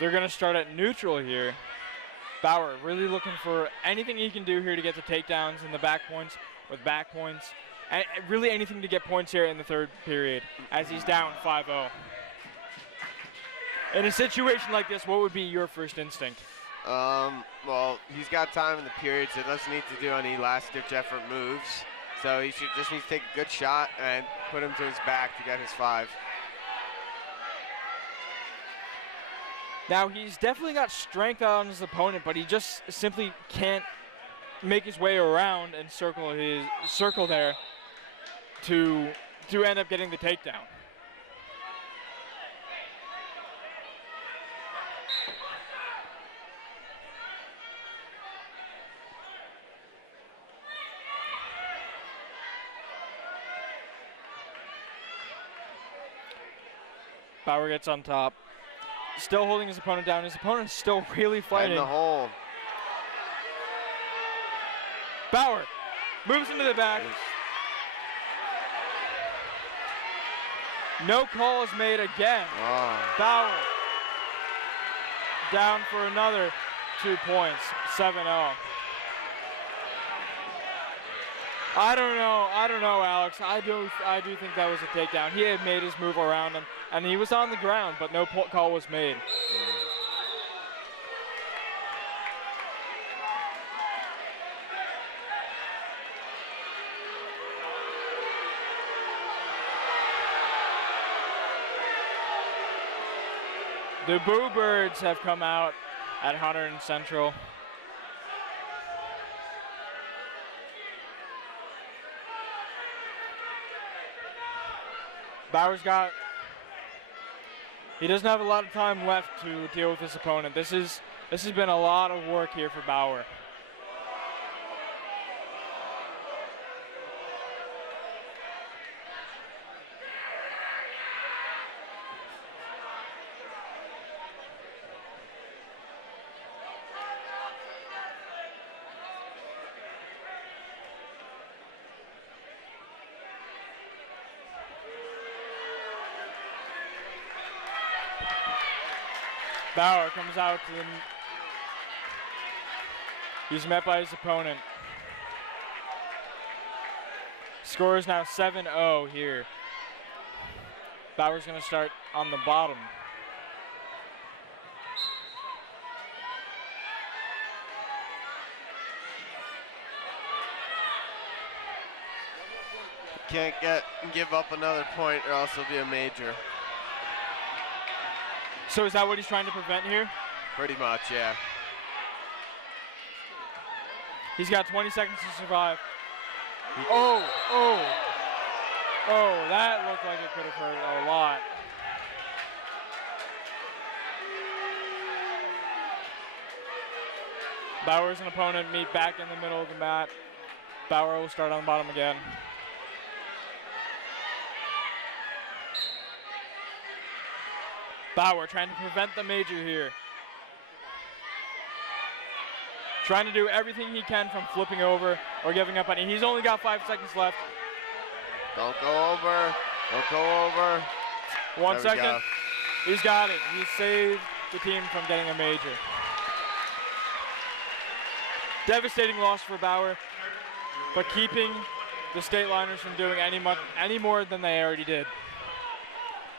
They're going to start at neutral here. Bauer really looking for anything he can do here to get the takedowns and the back points with back points. And really anything to get points here in the third period as he's down 5-0. In a situation like this, what would be your first instinct? Well, he's got time in the period, so he doesn't need to do any last-ditch effort moves. So he just needs to take a good shot and put him to his back to get his 5. Now, he's definitely got strength on his opponent, but he just simply can't make his way around and circle there to end up getting the takedown. Bauer gets on top. Still holding his opponent down. His opponent's still really fighting. In the hole. Bauer moves into the back. No call is made again. Oh. Bauer down for another 2 points, 7-0. I don't know, Alex. I do think that was a takedown. He had made his move around him, and he was on the ground, but no call was made. The Boo Birds have come out at Hunterdon Central. He doesn't have a lot of time left to deal with his opponent. This has been a lot of work here for Bauer. Bauer comes out to the... He's met by his opponent. Score is now 7-0 here. Bauer's going to start on the bottom. Can't give up another point or else it'll be a major. So is that what he's trying to prevent here? Pretty much, yeah. He's got 20 seconds to survive. That looked like it could have hurt a lot. Bauer's an opponent meet back in the middle of the mat. Bauer will start on the bottom again. Bauer trying to prevent the major here. Trying to do everything he can from flipping over or giving up on it. He's only got 5 seconds left. Don't go over. Don't go over. 1 There we second. go. He's got it. He saved the team from getting a major. Devastating loss for Bauer, but keeping the state liners from doing any more than they already did.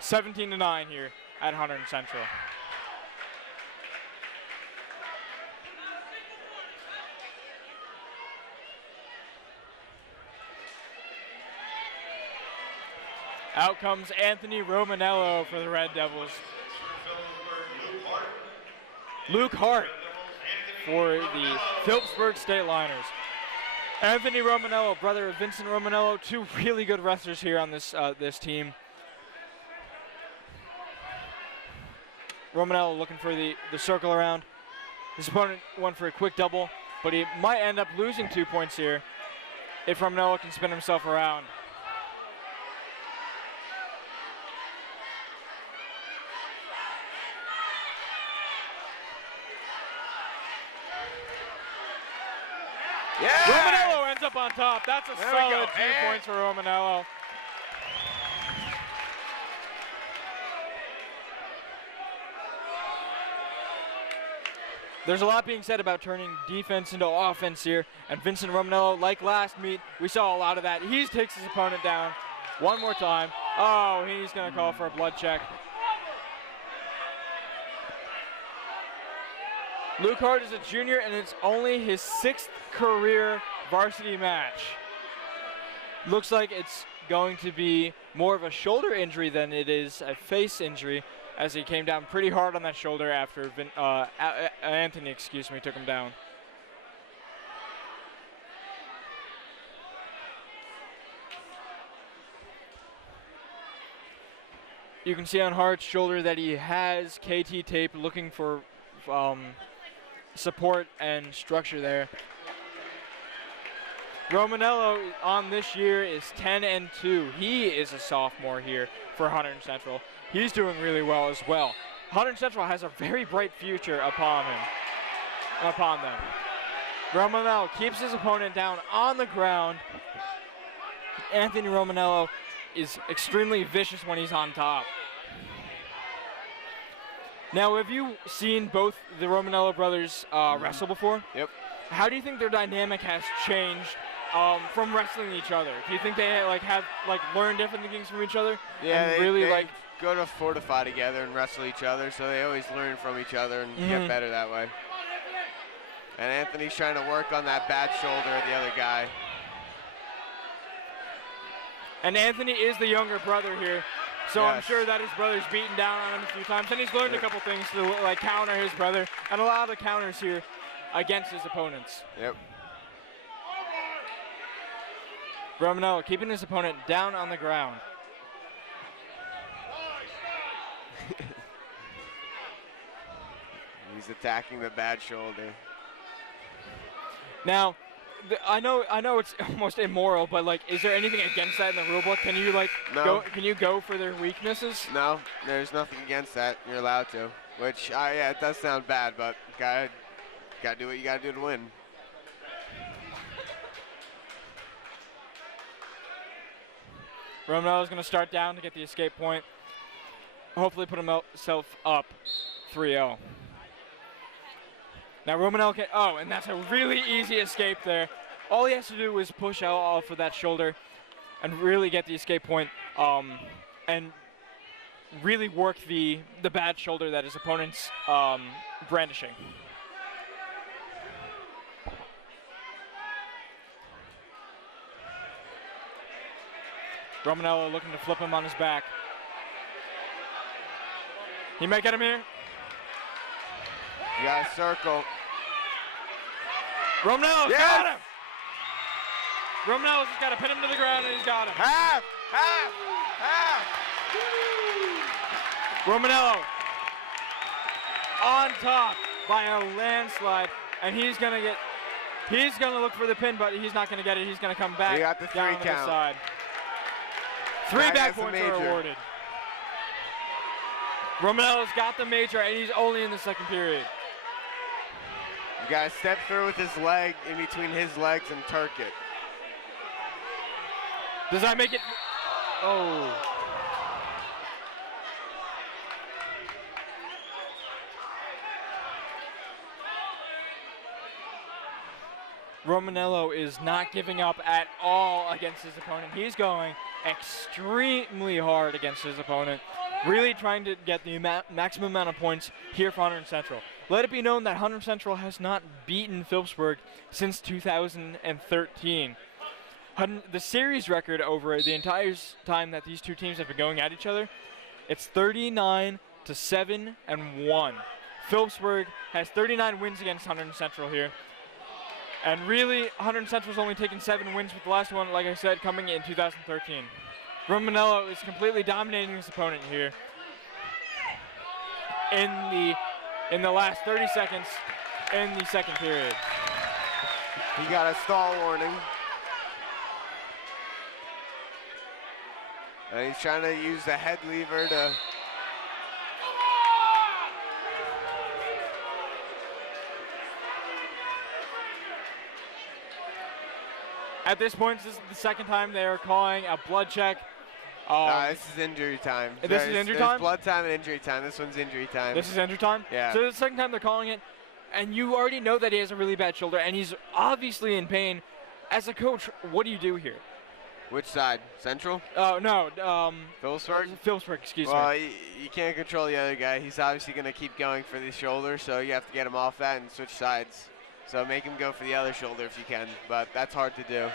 17-9 here at Hunterdon Central. Out comes Anthony Romanello for the Red Devils. Luke Hart for the Phillipsburg State Liners. Anthony Romanello, brother of Vincent Romanello, 2 really good wrestlers here on this team. Romanello looking for the circle around. His opponent went for a quick double, but he might end up losing 2 points here if Romanello can spin himself around. Yeah! Romanello ends up on top. That's a There we solid go. 2 And- points for Romanello. There's a lot being said about turning defense into offense here, and Vincent Romanello, like last meet, we saw a lot of that. He takes his opponent down one more time. Oh, he's going to call for a blood check. Luke Hart is a junior, and it's only his 6th career varsity match. Looks like it's going to be more of a shoulder injury than it is a face injury, as he came down pretty hard on that shoulder after Anthony, took him down. You can see on Hart's shoulder that he has KT tape, looking for support and structure there. Romanello on this year is 10-2. He is a sophomore here for Hunterdon Central. He's doing really well as well. Hunterdon Central has a very bright future upon them. Romanello keeps his opponent down on the ground. Anthony Romanello is extremely vicious when he's on top. Now, have you seen both the Romanello brothers wrestle before? Yep. How do you think their dynamic has changed from wrestling each other? Do you think they have learned different things from each other? Yeah, and they really go to Fortify together and wrestle each other, so they always learn from each other and get better that way. And Anthony's trying to work on that bad shoulder of the other guy. And Anthony is the younger brother here, so I'm Yes. sure that his brother's beaten down on him a few times, and he's learned a couple things to counter his brother, and a lot of counters here against his opponents. Yep. Romanello keeping his opponent down on the ground. He's attacking the bad shoulder. Now, I know it's almost immoral, but is there anything against that in the rule book? Can you No. go for their weaknesses? No, there's nothing against that. You're allowed to. Which, yeah, it does sound bad, but gotta do what you gotta do to win. Romanello's going to start down to get the escape point. Hopefully put himself up 3-0. Now Romanello and that's a really easy escape there. All he has to do is push out off of that shoulder and really get the escape point and really work the bad shoulder that his opponent's brandishing. Romanello looking to flip him on his back. He might get him here. You got a circle. Romanello Yes! got him! Romanello's just got to pin him to the ground and he's got him. Half! Romanello on top by a landslide, and he's gonna look for the pin, but he's not gonna get it. He's gonna come back He got the down three to the count. side. 3 That back has the points are major. awarded. Romanello's got the major, and he's only in the second period. You gotta step through with his leg in between his legs and Turk it. Does that make it? Oh. Romanello is not giving up at all against his opponent. He's going extremely hard against his opponent, really trying to get the maximum amount of points here for Hunterdon Central. Let it be known that Hunterdon Central has not beaten Phillipsburg since 2013. The series record over the entire time that these two teams have been going at each other, it's 39-7-1. Phillipsburg has 39 wins against Hunterdon Central here. And really, Hunterdon Central's only taken 7 wins, with the last one, like I said, coming in 2013. Romanello is completely dominating his opponent here in the last 30 seconds in the second period. He got a stall warning. And he's trying to use the head lever to... At this point, this is the second time they are calling a blood check. this is injury time. This is injury time? There's blood time and injury time. This one's injury time. This is injury time? Yeah. So the second time they're calling it, and you already know that he has a really bad shoulder, and he's obviously in pain. As a coach, what do you do here? Which side? Central? No, Phillipsburg? Phillipsburg, excuse Well, me. you can't control the other guy. He's obviously going to keep going for the shoulder, so you have to get him off that and switch sides. So make him go for the other shoulder if you can, but that's hard to do.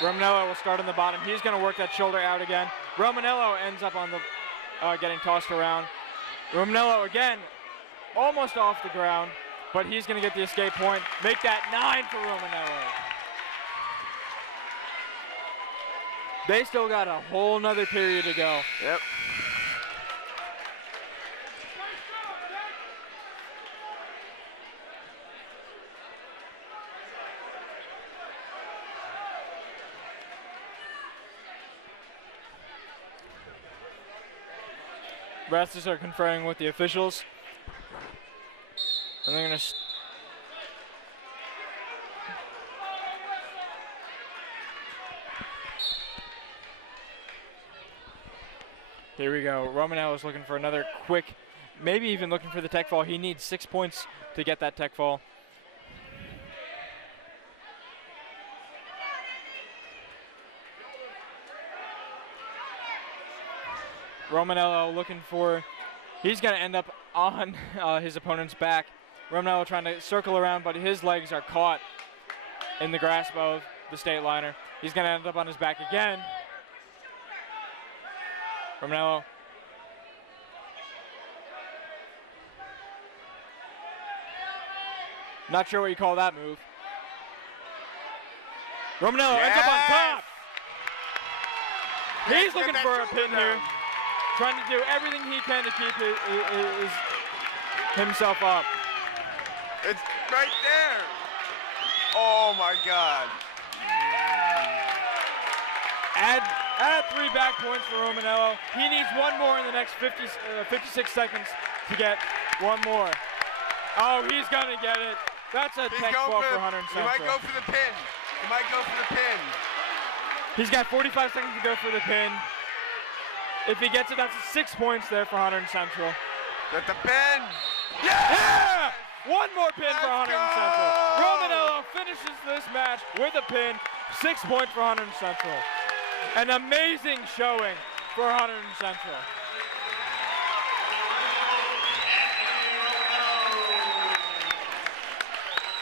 Romanello will start on the bottom. He's going to work that shoulder out again. Romanello ends up on the getting tossed around. Romanello again, almost off the ground, but he's going to get the escape point. Make that 9 for Romanello. They still got a whole nother period to go. Yep. Refs are conferring with the officials. And they're going to... Here we go. Romanello is looking for another quick, maybe even looking for the tech fall. He needs 6 points to get that tech fall. Romanello looking for, he's going to end up on his opponent's back. Romanello trying to circle around, but his legs are caught in the grasp of the state liner. He's going to end up on his back again. Romanello. Not sure what you call that move. Romanello ends up on top. He's looking for a pin here. Trying to do everything he can to keep himself up. It's right there. Oh my God. Add 3 back points for Romanello. He needs 1 more in the next 56 seconds to get 1 more. Oh, he's gonna get it. That's a tech fall for Hunterdon Central. He might go for the pin. He might go for the pin. He's got 45 seconds to go for the pin. If he gets it, that's 6 points there for Hunterdon Central. Get the pin. Yeah! 1 more pin for Let's Hunterdon go! Central. Romanello finishes this match with a pin. 6 points for Hunterdon Central. An amazing showing for Hunterdon Central.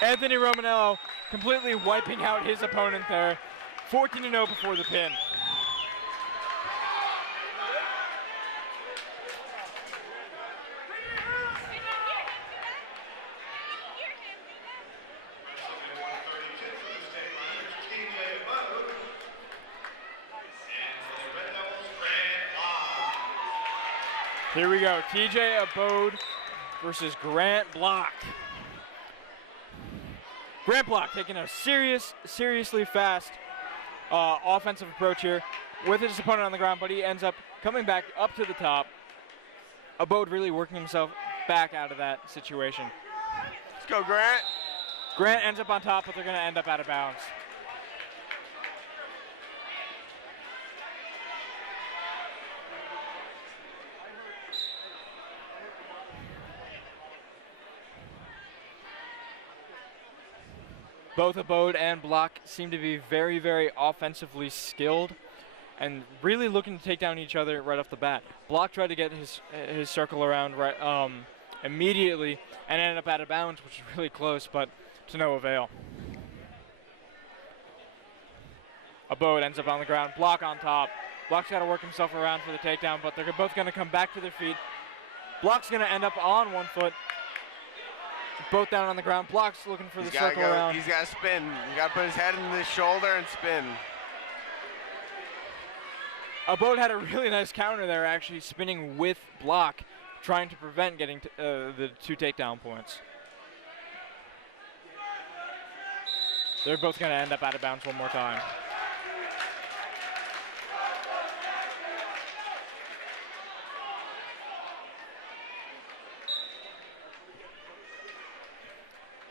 Anthony Romanello completely wiping out his opponent there. 14-0 before the pin. Here we go. TJ Abode versus Grant Block. Grant Block taking a seriously fast offensive approach here with his opponent on the ground, but he ends up coming back up to the top. Abode really working himself back out of that situation. Let's go, Grant. Grant ends up on top, but they're going to end up out of bounds. Both Abode and Block seem to be very, very offensively skilled and really looking to take down each other right off the bat. Block tried to get his circle around right immediately and ended up out of bounds, which is really close, but to no avail. Abode ends up on the ground, Block on top. Block's got to work himself around for the takedown, but they're both going to come back to their feet. Block's going to end up on one foot. Both down on the ground. Block's looking for the circle around. He's got to spin. He's got to put his head in his shoulder and spin. Abode had a really nice counter there, actually spinning with Block, trying to prevent getting the 2 takedown points. They're both going to end up out of bounds one more time.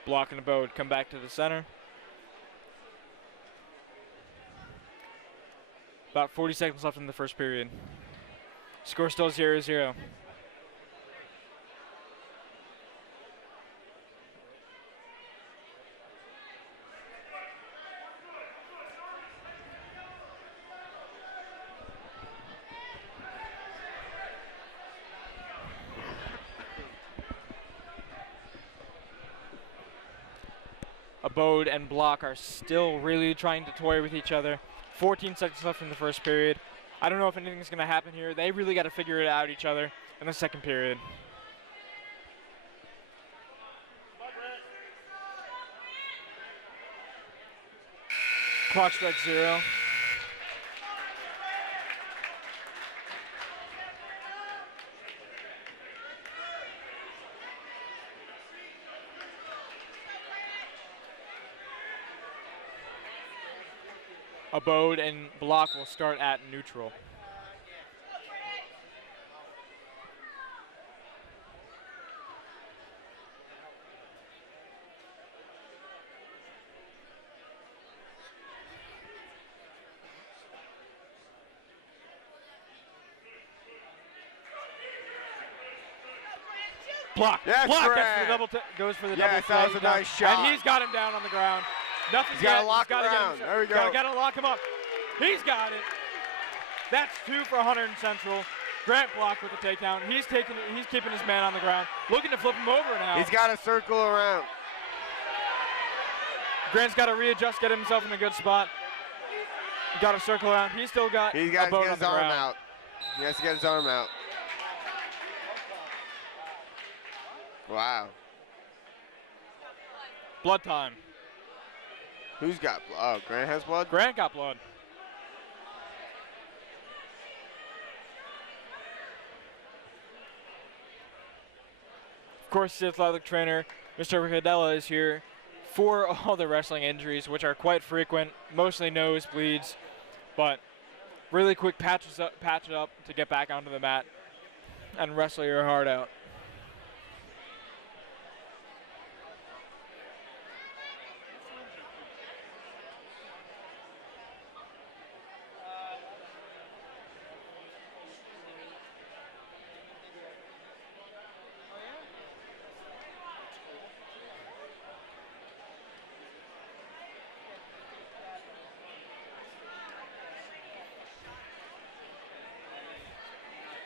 Block and Abode come back to the center. About 40 seconds left in the first period. Score still 0-0. Abode and Block are still really trying to toy with each other. 14 seconds left in the first period. I don't know if anything's going to happen here. They really got to figure it out each other in the second period. Clock strikes 0. Abode and Block will start at neutral. Block. Yes, Block Grant. goes for the double. Yes, that was a nice shot. And he's got him down on the ground. Nothing's He's got yet. to lock He's gotta around. Get him, There we go. Got to lock him up. He's got it. That's 2 for Hunterdon Central. Grant Block with the takedown. He's keeping his man on the ground, looking to flip him over now. He's got to circle around. Grant's got to readjust, get himself in a good spot. Got to circle around. He's still got He's got to Abode get on his the arm ground. out. He has to get his arm out. Wow. Blood time. Who's got blood? Oh, Grant has blood? Grant got blood. Of course, the athletic trainer, Mr. Ricadella, is here for all the wrestling injuries, which are quite frequent, mostly nosebleeds, but really quick patch it up to get back onto the mat and wrestle your heart out.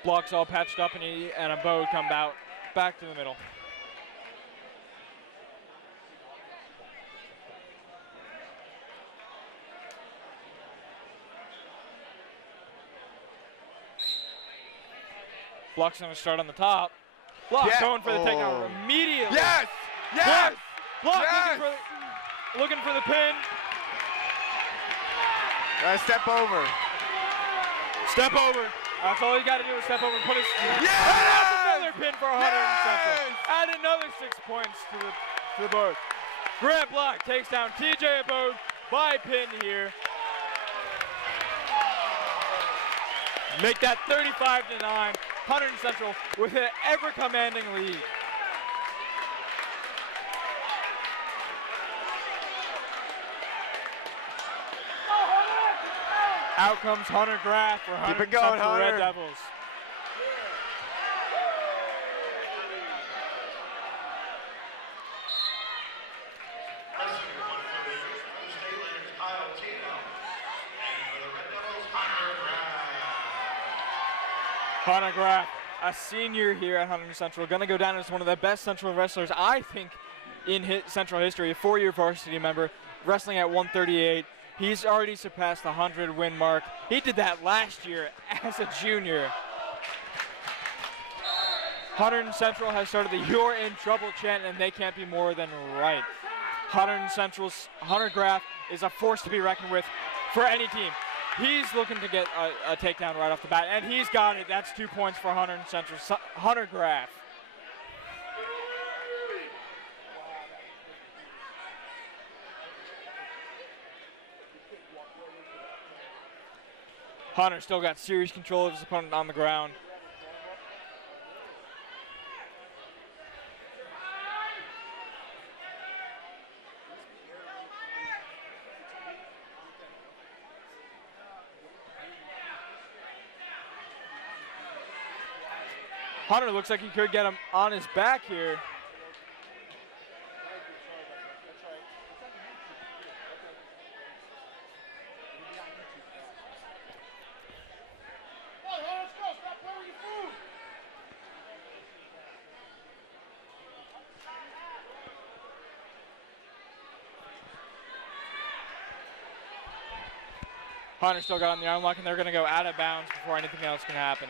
Block's all patched up, and he and Abode come out back to the middle. Block's going to start on the top. Block going for the takedown immediately. Yes! Yes! Block Yes! looking for the pin. Step over. Step over. That's all you got to do is step over and put his. Yes! And that's another pin for Hunterdon Central. Yes! Add another 6 points to the board. Grant Block takes down TJ Abode by pin here. Make that 35-9. Hunterdon Central with an ever-commanding lead. Out comes Hunter Grat for Hunterdon going, Central Hunter. Red Devils. Wrestling for the state winners, Kyle Tino. And for the Red Devils, Hunter Grat. Hunter Grat, a senior here at Hunterdon Central, going to go down as one of the best Central wrestlers, I think, in Central history. A 4-year varsity member, wrestling at 138. He's already surpassed the 100-win mark. He did that last year as a junior. Hunterdon Central has started the "You're in Trouble" chant, and they can't be more than right. Hunterdon Central's Hunter Grat is a force to be reckoned with for any team. He's looking to get a takedown right off the bat, and he's got it. That's 2 points for Hunterdon Central. Hunter Grat. Hunter still got serious control of his opponent on the ground. Hunter looks like he could get him on his back here. Hunter still got on the arm lock, and they're going to go out of bounds before anything else can happen.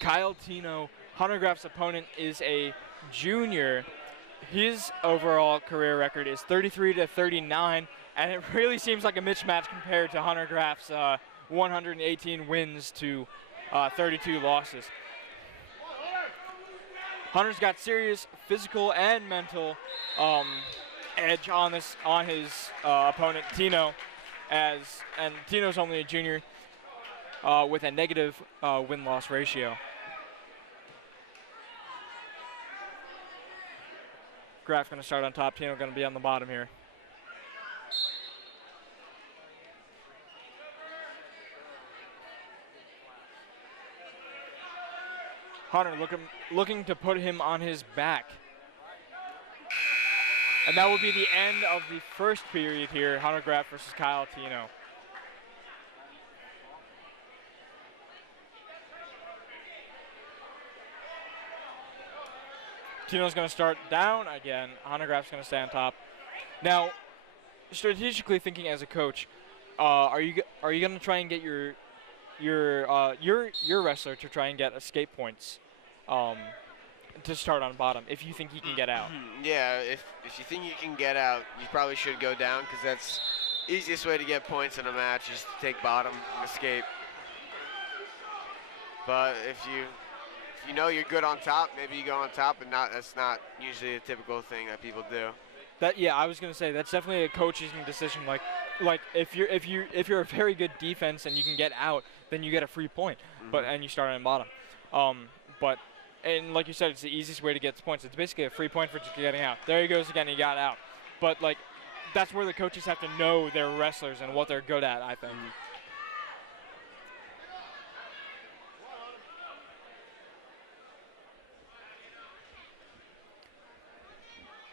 Kyle Tino, Hunter Grat's opponent, is a junior. His overall career record is 33-39, and it really seems like a mismatch compared to Hunter Grat's 118 wins to 32 losses. Hunter's got serious physical and mental edge on his opponent Tino, and Tino's only a junior with a negative win-loss ratio. Grat's going to start on top. Tino going to be on the bottom here. Hunter looking to put him on his back. And that will be the end of the first period here, Hunter Grat versus Kyle Tino. Tino's going to start down again. Hunter Grat's going to stay on top. Now, strategically thinking as a coach, are you going to try and get your wrestler to try and get escape points to start on bottom if you think he can get out? Yeah, if you think you can get out, you probably should go down, because that's easiest way to get points in a match is to take bottom and escape. But if you know you're good on top, maybe you go on top, and that's not usually a typical thing that people do. I was gonna say that's definitely a coaching decision. Like if you're a very good defense and you can get out, then you get a free point. And you start on bottom. And like you said, it's the easiest way to get points. It's basically a free point for just getting out. There he goes again. He got out. But that's where the coaches have to know their wrestlers and what they're good at, I think.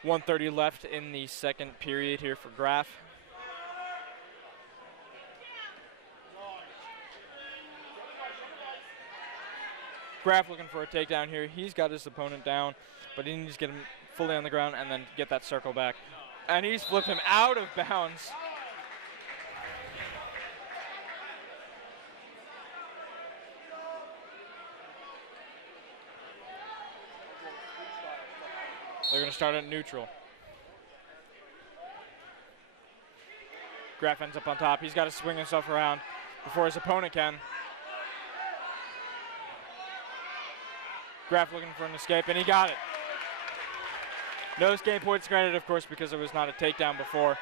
1:30 left in the second period here for Graf. Graf looking for a takedown here. He's got his opponent down, but he needs to get him fully on the ground and then get that circle back. And he's flipped him out of bounds. They're going to start at neutral. Grat ends up on top. He's got to swing himself around before his opponent can. Grat looking for an escape, and he got it. No escape points granted, of course, because it was not a takedown before.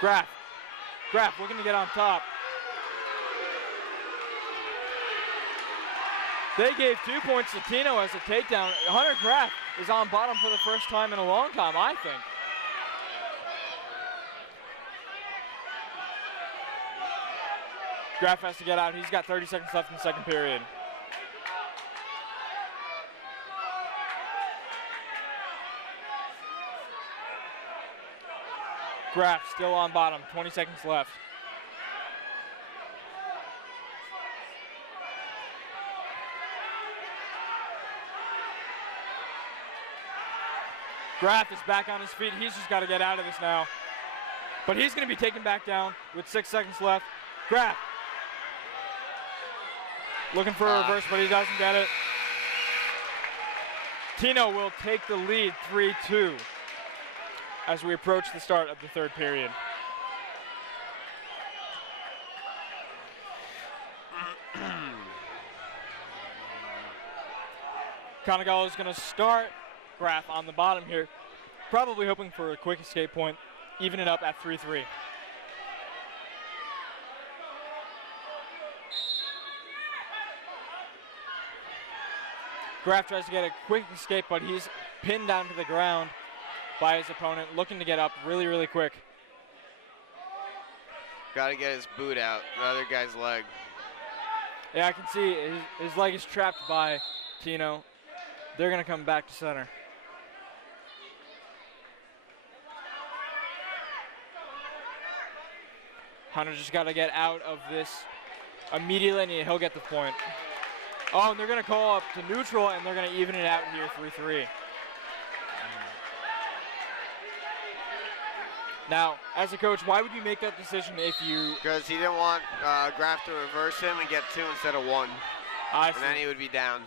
Grat looking to get on top. They gave 2 points to Tino as a takedown. Hunter Grat is on bottom for the first time in a long time, I think. Grat has to get out. He's got 30 seconds left in the second period. Grat still on bottom, 20 seconds left. Grat is back on his feet. He's just got to get out of this now. But he's going to be taken back down with 6 seconds left. Grat looking for a reverse, but he doesn't get it. Tino will take the lead 3-2 as we approach the start of the third period. Kanagawa is going to start Grat on the bottom here, probably hoping for a quick escape point, even it up at 3-3. Grat tries to get a quick escape, but he's pinned down to the ground by his opponent, looking to get up really, really quick. Got to get his boot out, the other guy's leg. Yeah, I can see his leg is trapped by Tino. They're going to come back to center. Hunter just got to get out of this immediately, and he'll get the point. Oh, and they're going to call up to neutral, and they're going to even it out here, 3-3. Now, as a coach, why would you make that decision if you... Because he didn't want Grat to reverse him and get 2 instead of 1. I see. And then he would be down.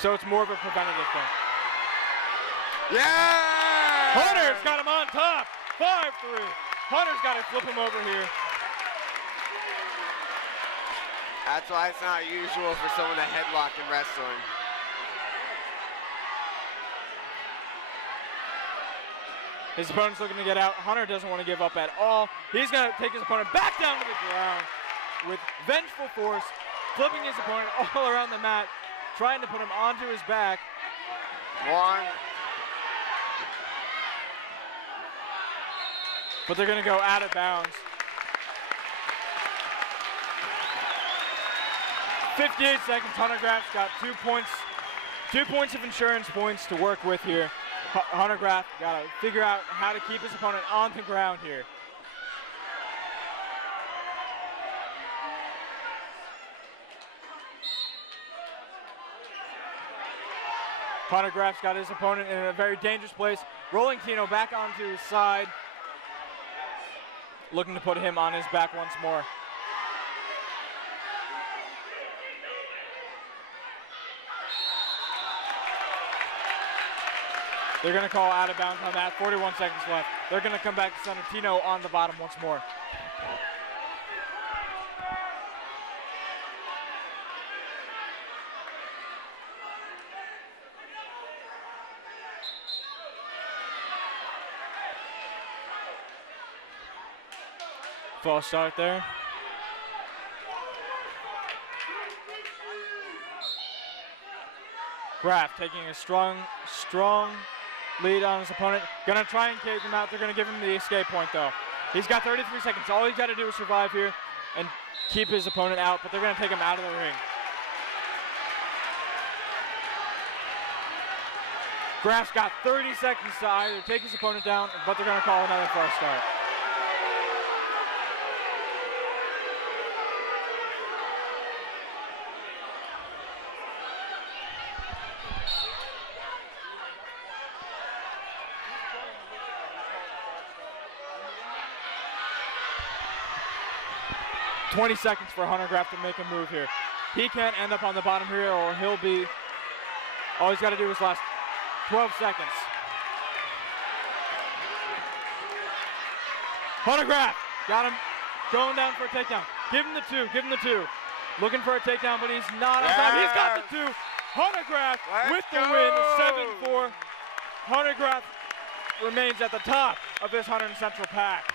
So it's more of a preventative thing. Yeah! Hunter's got him on top. 5-3. Hunter's got to flip him over here. That's why it's not usual for someone to headlock in wrestling. His opponent's looking to get out. Hunter doesn't want to give up at all. He's going to take his opponent back down to the ground with vengeful force, flipping his opponent all around the mat, trying to put him onto his back. 1. But they're going to go out of bounds. 58 seconds. Hunter Grat's got 2 points. 2 points of insurance points to work with here. Hunter Grat got to figure out how to keep his opponent on the ground here. Hunter Grat's got his opponent in a very dangerous place. Rolling Tino back onto his side. Looking to put him on his back once more. They're going to call out of bounds on that. 41 seconds left. They're going to come back to center. Tino on the bottom once more. False start there. Grat taking a strong lead on his opponent. Gonna try and cage him out. They're gonna give him the escape point though. He's got 33 seconds. All he's gotta do is survive here and keep his opponent out, but they're gonna take him out of the ring. Grat's got 30 seconds to either take his opponent down, but they're gonna call another false start. $20 seconds for Hunter Grat to make a move here. He can't end up on the bottom here or he'll be All he's got to do is last 12 seconds. Grat got him going down for a takedown. Give him the two, give him the two. Looking for a takedown, but he's not on time. He's got the two. Grat with the win, 7-4. Grat remains at the top of this Hunterdon Central pack.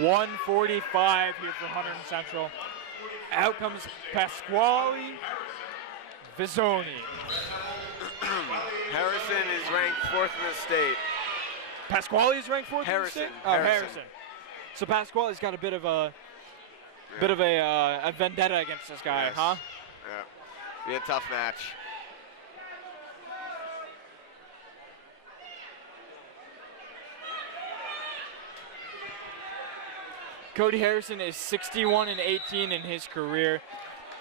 .145 here for Hunterdon Central. Out comes Pasquale Vizzoni. Harrison is ranked 4th in the state. Pasquale is ranked 4th in the state? Oh, Harrison. So Pasquale's got a bit of a vendetta against this guy, huh? Yeah. Be a tough match. Cody Harrison is 61-18 in his career.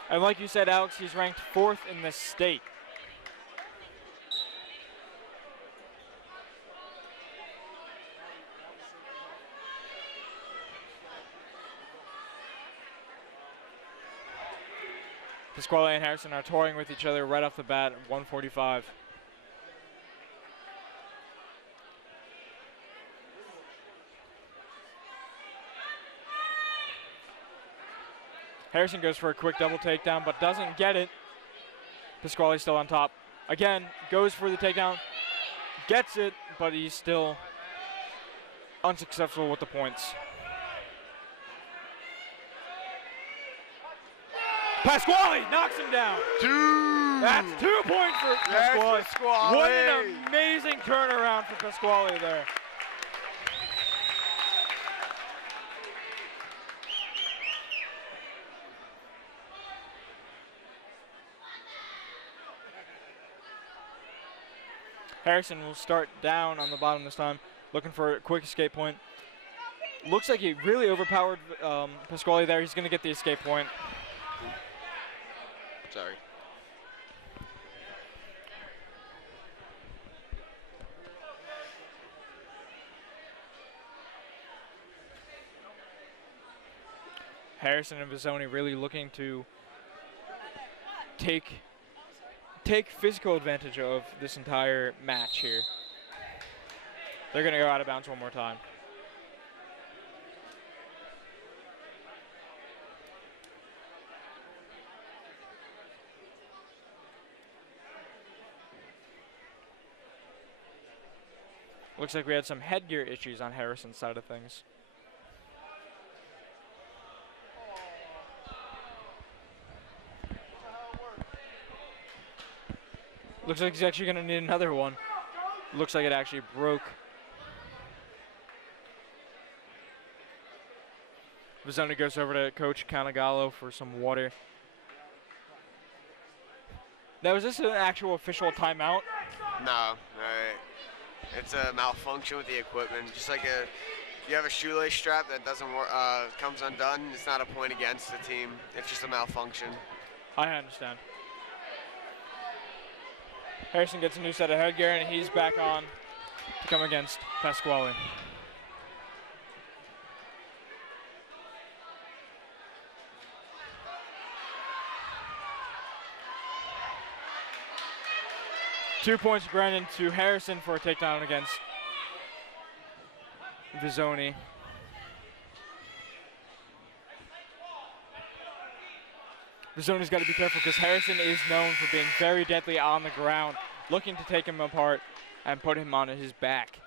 And like you said, Alex, he's ranked 4th in the state. Pasquale and Harrison are toying with each other right off the bat at 145. Harrison goes for a quick double takedown, but doesn't get it. Pasquale's still on top. Again, goes for the takedown, gets it, but he's still unsuccessful with the points. Pasquale knocks him down. 2. That's 2 points for Pasquale. Pasquale. What an amazing turnaround for Pasquale there. Harrison will start down on the bottom this time, looking for a quick escape point. Looks like he really overpowered Pasquale there. He's going to get the escape point. Sorry. Harrison and Vizzoni really looking to take physical advantage of this entire match here. They're going to go out of bounds one more time. Looks like we had some headgear issues on Harrison's side of things. Looks like he's actually going to need another one. Looks like it actually broke. Vizzoni goes over to Coach Canagallo for some water. Now, is this an actual official timeout? No. It's a malfunction with the equipment. Just like you have a shoelace strap that doesn't work, comes undone, it's not a point against the team. It's just a malfunction. I understand. Harrison gets a new set of headgear, and he's back on to come against Pasquale. Two points granted to Harrison for a takedown against Vizzoni. Vizzoni's got to be careful because Harrison is known for being very deadly on the ground, looking to take him apart and put him on his back.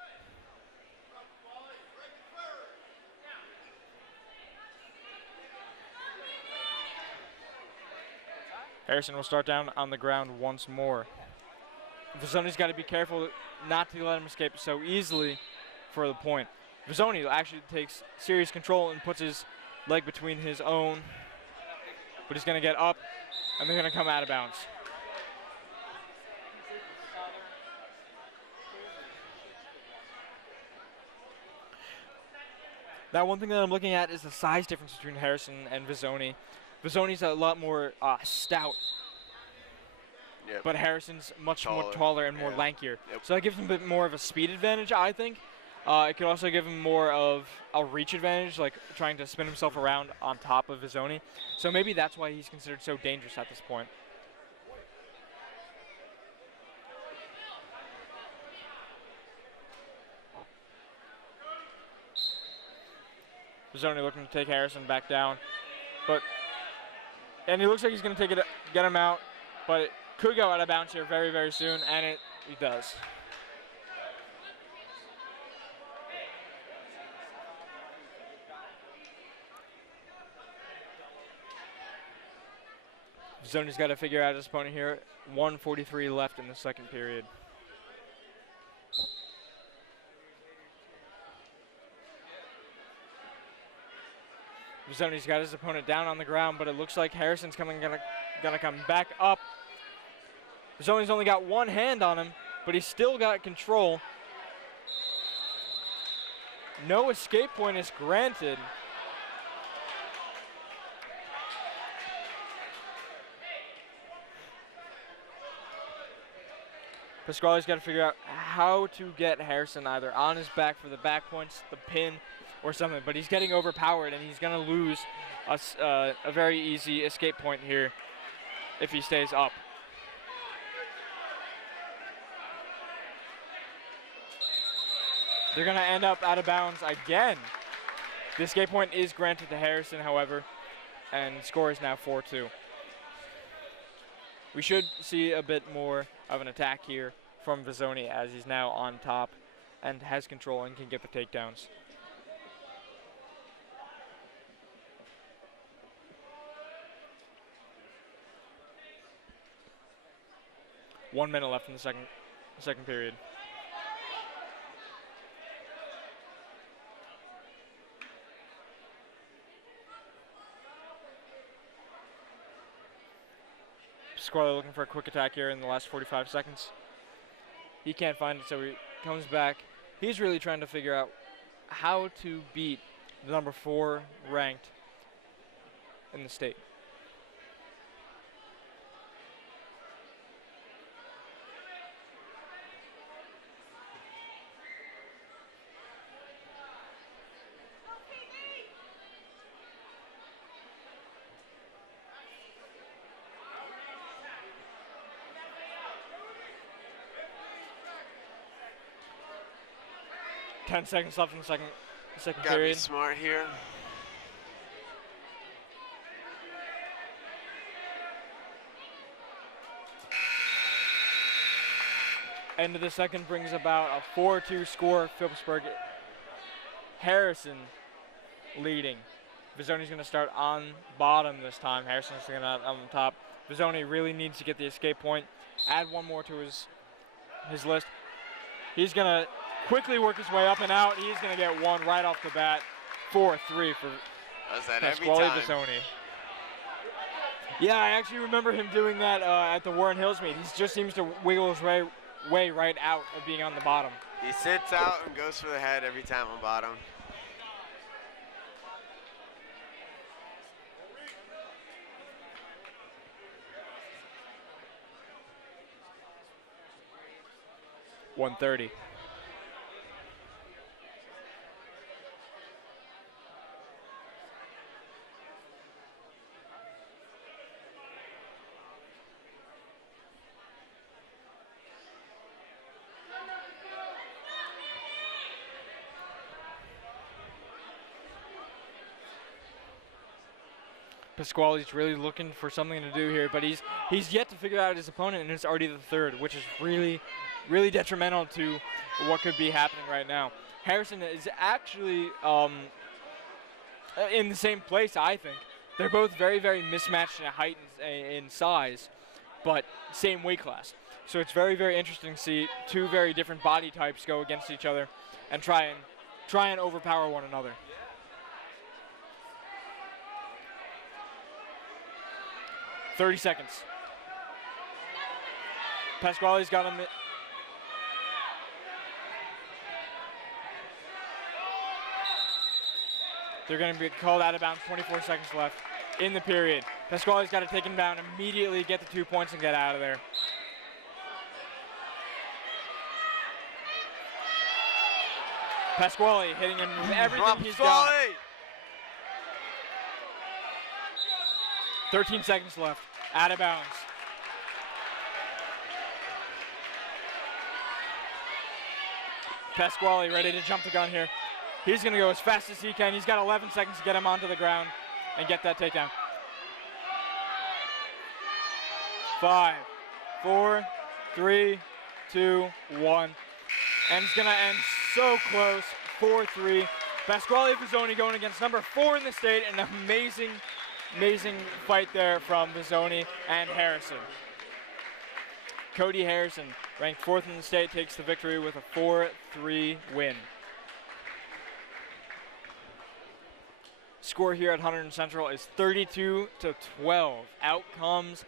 Harrison will start down on the ground once more. Vizzoni's got to be careful not to let him escape so easily for the point. Vizzoni actually takes serious control and puts his leg between his own, but he's going to get up, and they're going to come out of bounds. Now, one thing that I'm looking at is the size difference between Harrison and Vizzoni. Vizzoni's a lot more stout, Yep. but Harrison's much more Taller. taller and more Yeah. lankier. Yep. So that gives him a bit more of a speed advantage, I think. It could also give him more of a reach advantage, like trying to spin himself around on top of Vizzoni. So maybe that's why he's considered so dangerous at this point. Vizzoni looking to take Harrison back down, and he looks like he's going to get him out, but it could go out of bounds here very, very soon, and it does. Vizzoni's got to figure out his opponent here. 1:43 left in the second period. Vizzoni's got his opponent down on the ground, but it looks like Harrison's gonna come back up. Vizzoni's only got one hand on him, but he's still got control. No escape point is granted. Pasquale's got to figure out how to get Harrison either on his back for the back points, the pin, or something, but he's getting overpowered, and he's going to lose a very easy escape point here if he stays up. They're going to end up out of bounds again. The escape point is granted to Harrison, however, and score is now 4-2. We should see a bit more of an attack here from Vizzoni as he's now on top and has control and can get the takedowns. One minute left in the second period. Pasquale looking for a quick attack here in the last 45 seconds. He can't find it, so he comes back. He's really trying to figure out how to beat the number 4 ranked in the state. Ten seconds left in the second Gotta period. be smart here. End of the second brings about a 4-2 score. Phillipsburg. Harrison leading. Vizzoni's going to start on bottom this time. Harrison's going to on top. Vizzoni really needs to get the escape point. Add one more to his list. He's going to quickly work his way up and out. He's going to get one right off the bat. 4-3 for Does that every Pasquale time. Vizzoni. Yeah, I actually remember him doing that at the Warren Hills meet. He just seems to wiggle his way right out of being on the bottom. He sits out and goes for the head every time on bottom. .130. Pasquale's really looking for something to do here, but he's yet to figure out his opponent, and it's already the third, which is really, really detrimental to what could be happening right now. Harrison is actually in the same place, I think. They're both very, very mismatched in height and in size, but same weight class. So it's very, very interesting to see two very different body types go against each other and try and overpower one another. .30 seconds. Pasquale's got him. They're going to be called out of bounds, 24 seconds left in the period. Pasquale's got to take him down immediately, get the 2 points, and get out of there. Pasquale hitting him with everything he's got. 13 seconds left, out of bounds. Pasquale ready to jump the gun here. He's going to go as fast as he can. He's got 11 seconds to get him onto the ground and get that takedown. 5, 4, 3, 2, 1. And it's going to end so close, 4-3. Pasquale Vizzoni going against number 4 in the state. An amazing, amazing fight there from Vizzoni and Harrison. Cody Harrison, ranked 4th in the state, takes the victory with a 4-3 win. Score here at Hunterdon Central is 32-12. Out comes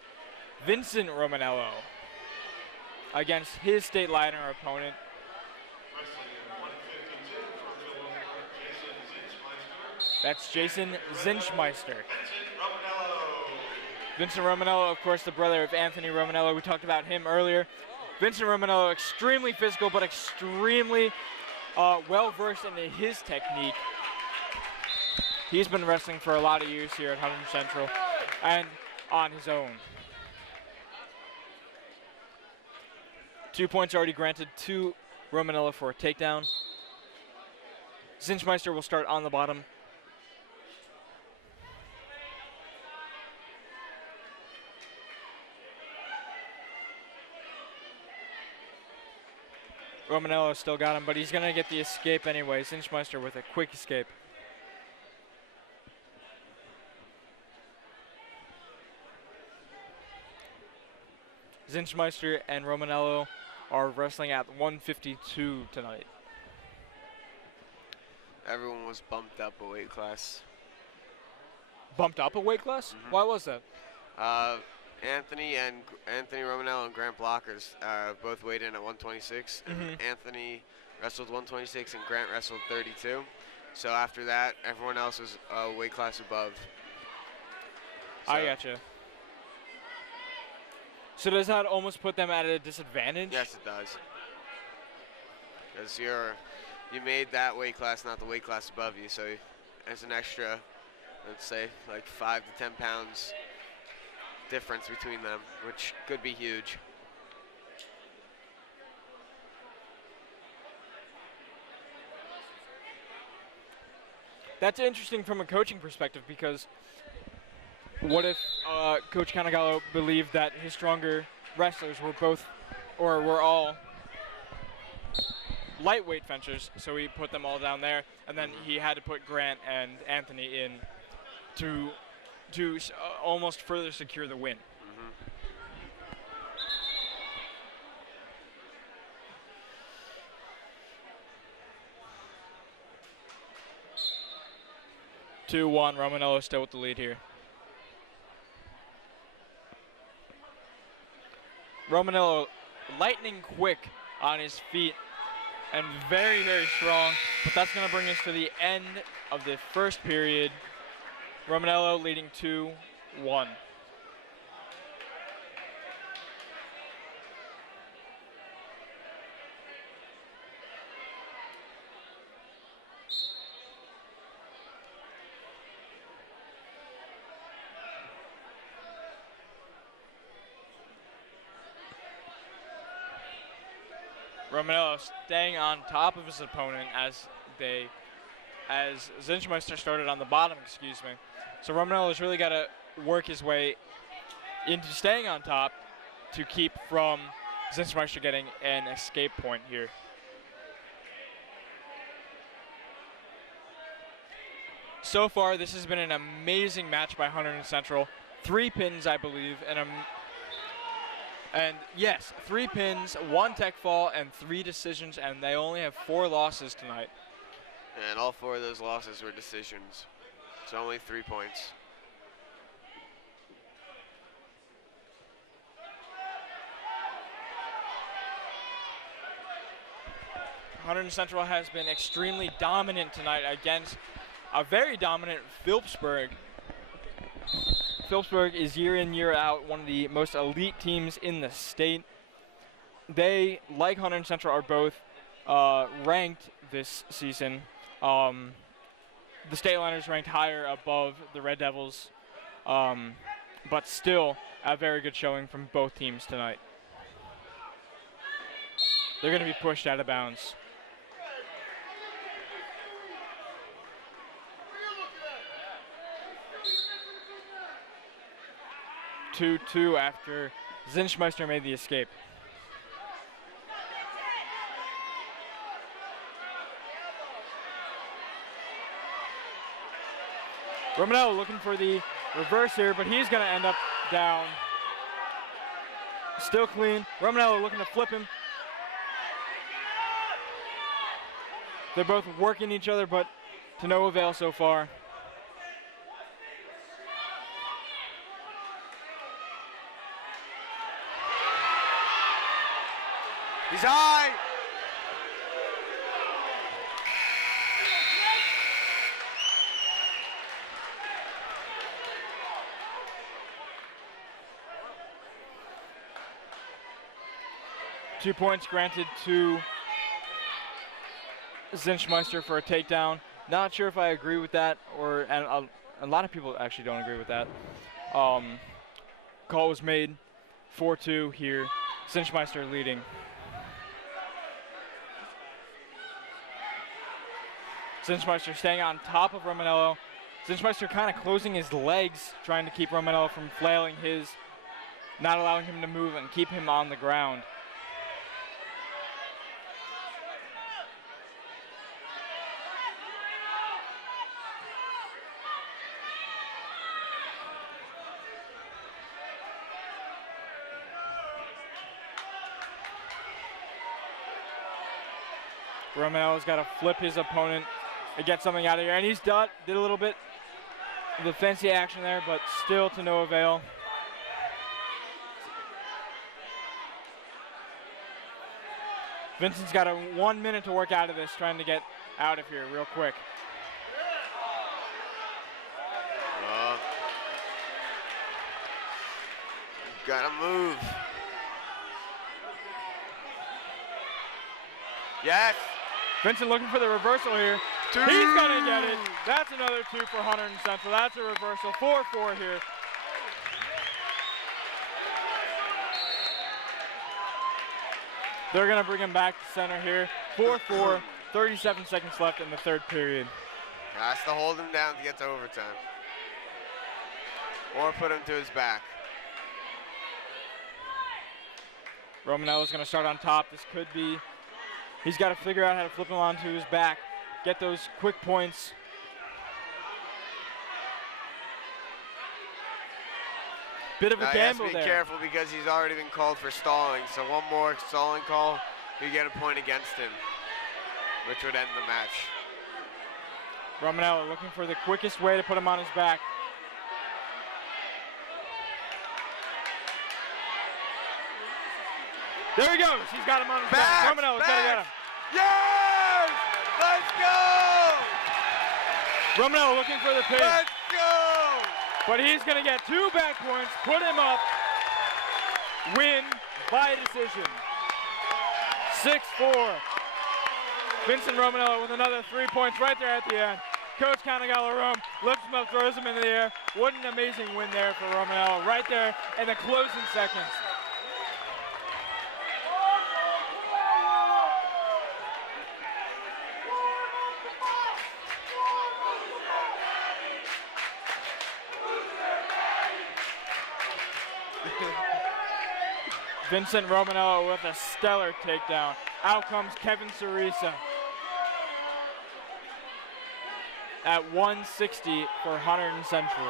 Vincent Romanello against his state liner opponent. That's Jason Zinchmeister. Vincent Romanello, of course, the brother of Anthony Romanello. We talked about him earlier. Vincent Romanello, extremely physical, but extremely well-versed in his technique. He's been wrestling for a lot of years here at Hunterdon Central and on his own. 2 points already granted to Romanello for a takedown. Zinchmeister will start on the bottom. Romanello still got him, but he's going to get the escape anyway. Zinchmeister with a quick escape. Zinchmeister and Romanello are wrestling at 152 tonight. Everyone was bumped up a weight class. Bumped up a weight class? Why was that? Anthony Romanello and Grant Blockers both weighed in at 126. Anthony wrestled 126 and Grant wrestled 32. So after that, everyone else was a weight class above. So I gotcha. So does that almost put them at a disadvantage? yes, it does. Because you made that weight class, not the weight class above you. So there's an extra, let's say, like 5 to 10 pounds difference between them, which could be huge. That's interesting from a coaching perspective, because what if Coach Canagallo believed that his stronger wrestlers were all lightweight fencers, so he put them all down there, and then he had to put Grant and Anthony in to almost further secure the win. 2-1, Romanello still with the lead here. Romanello lightning quick on his feet and very, very strong, but that's going to bring us to the end of the first period. Romanello leading 2-1. Romanello staying on top of his opponent as Zinchmeister started on the bottom, excuse me. So Romanello's really got to work his way into staying on top to keep from Zinchmeister getting an escape point here. So far, this has been an amazing match by Hunterdon Central. 3 pins, I believe, and yes, 3 pins, 1 tech fall, and 3 decisions, and they only have 4 losses tonight. And all 4 of those losses were decisions. It's only 3 points. Hunterdon Central has been extremely dominant tonight against a very dominant Phillipsburg. Phillipsburg is year in, year out one of the most elite teams in the state. They, like Hunterdon Central, are both ranked this season. The State Liners ranked higher above the Red Devils, but still a very good showing from both teams tonight. They're going to be pushed out of bounds. Two after Zinschmeister made the escape. Romanello looking for the reverse here, but he's going to end up down. Still clean. Romanello looking to flip him. They're both working each other, but to no avail so far. He's high. 2 points granted to Zinschmeister for a takedown. Not sure if I agree with that, and a lot of people actually don't agree with that. Call was made 4-2 here. Zinschmeister leading. Zinschmeister staying on top of Romanello. Zinschmeister kind of closing his legs, trying to keep Romanello from flailing his, not allowing him to move and keep him on the ground. Romanello's got to flip his opponent to get something out of here, and he's did a little bit of the fancy action there, but still to no avail. Vincent's got 1 minute to work out of this, trying to get out of here real quick. Gotta move. Yes. Vincent looking for the reversal here. Two. He's gonna get it. That's another two for Hunterdon Central. That's a reversal. 4-4 here. They're gonna bring him back to center here. 4-4, 37 seconds left in the third period. Has to hold him down to get to overtime. Or put him to his back. Romanello's gonna start on top. This could be, he's gotta figure out how to flip him onto his back, get those quick points. Bit of a gamble he has to there. be careful because he's already been called for stalling. So one more stalling call, you get a point against him, which would end the match. Romanello looking for the quickest way to put him on his back. There he goes. He's got him on his back. Romanello's got to get him. Yes! Let's go! Romanello looking for the pin. Let's go! But he's going to get 2 back points, put him up, win by decision. 6-4. Vincent Romanello with another 3 points right there at the end. Coach Canagallarome lifts him up, throws him into the air. What an amazing win there for Romanello right there in the closing seconds. Vincent Romanello with a stellar takedown. Out comes Kevin Cerisa at 160 for Hunterdon Central.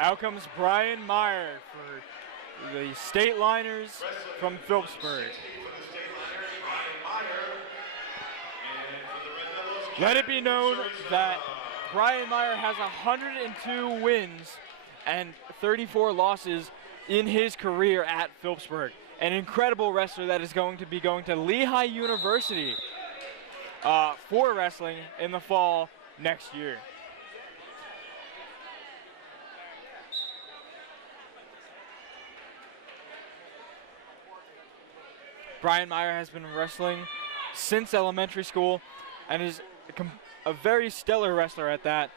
Out comes Brian Meyer for the State Liners from Phillipsburg. Let it be known that Brian Meyer has 102 wins and 34 losses in his career at Phillipsburg. An incredible wrestler that is going to be going to Lehigh University for wrestling in the fall next year. Brian Meyer has been wrestling since elementary school and is a very stellar wrestler at that.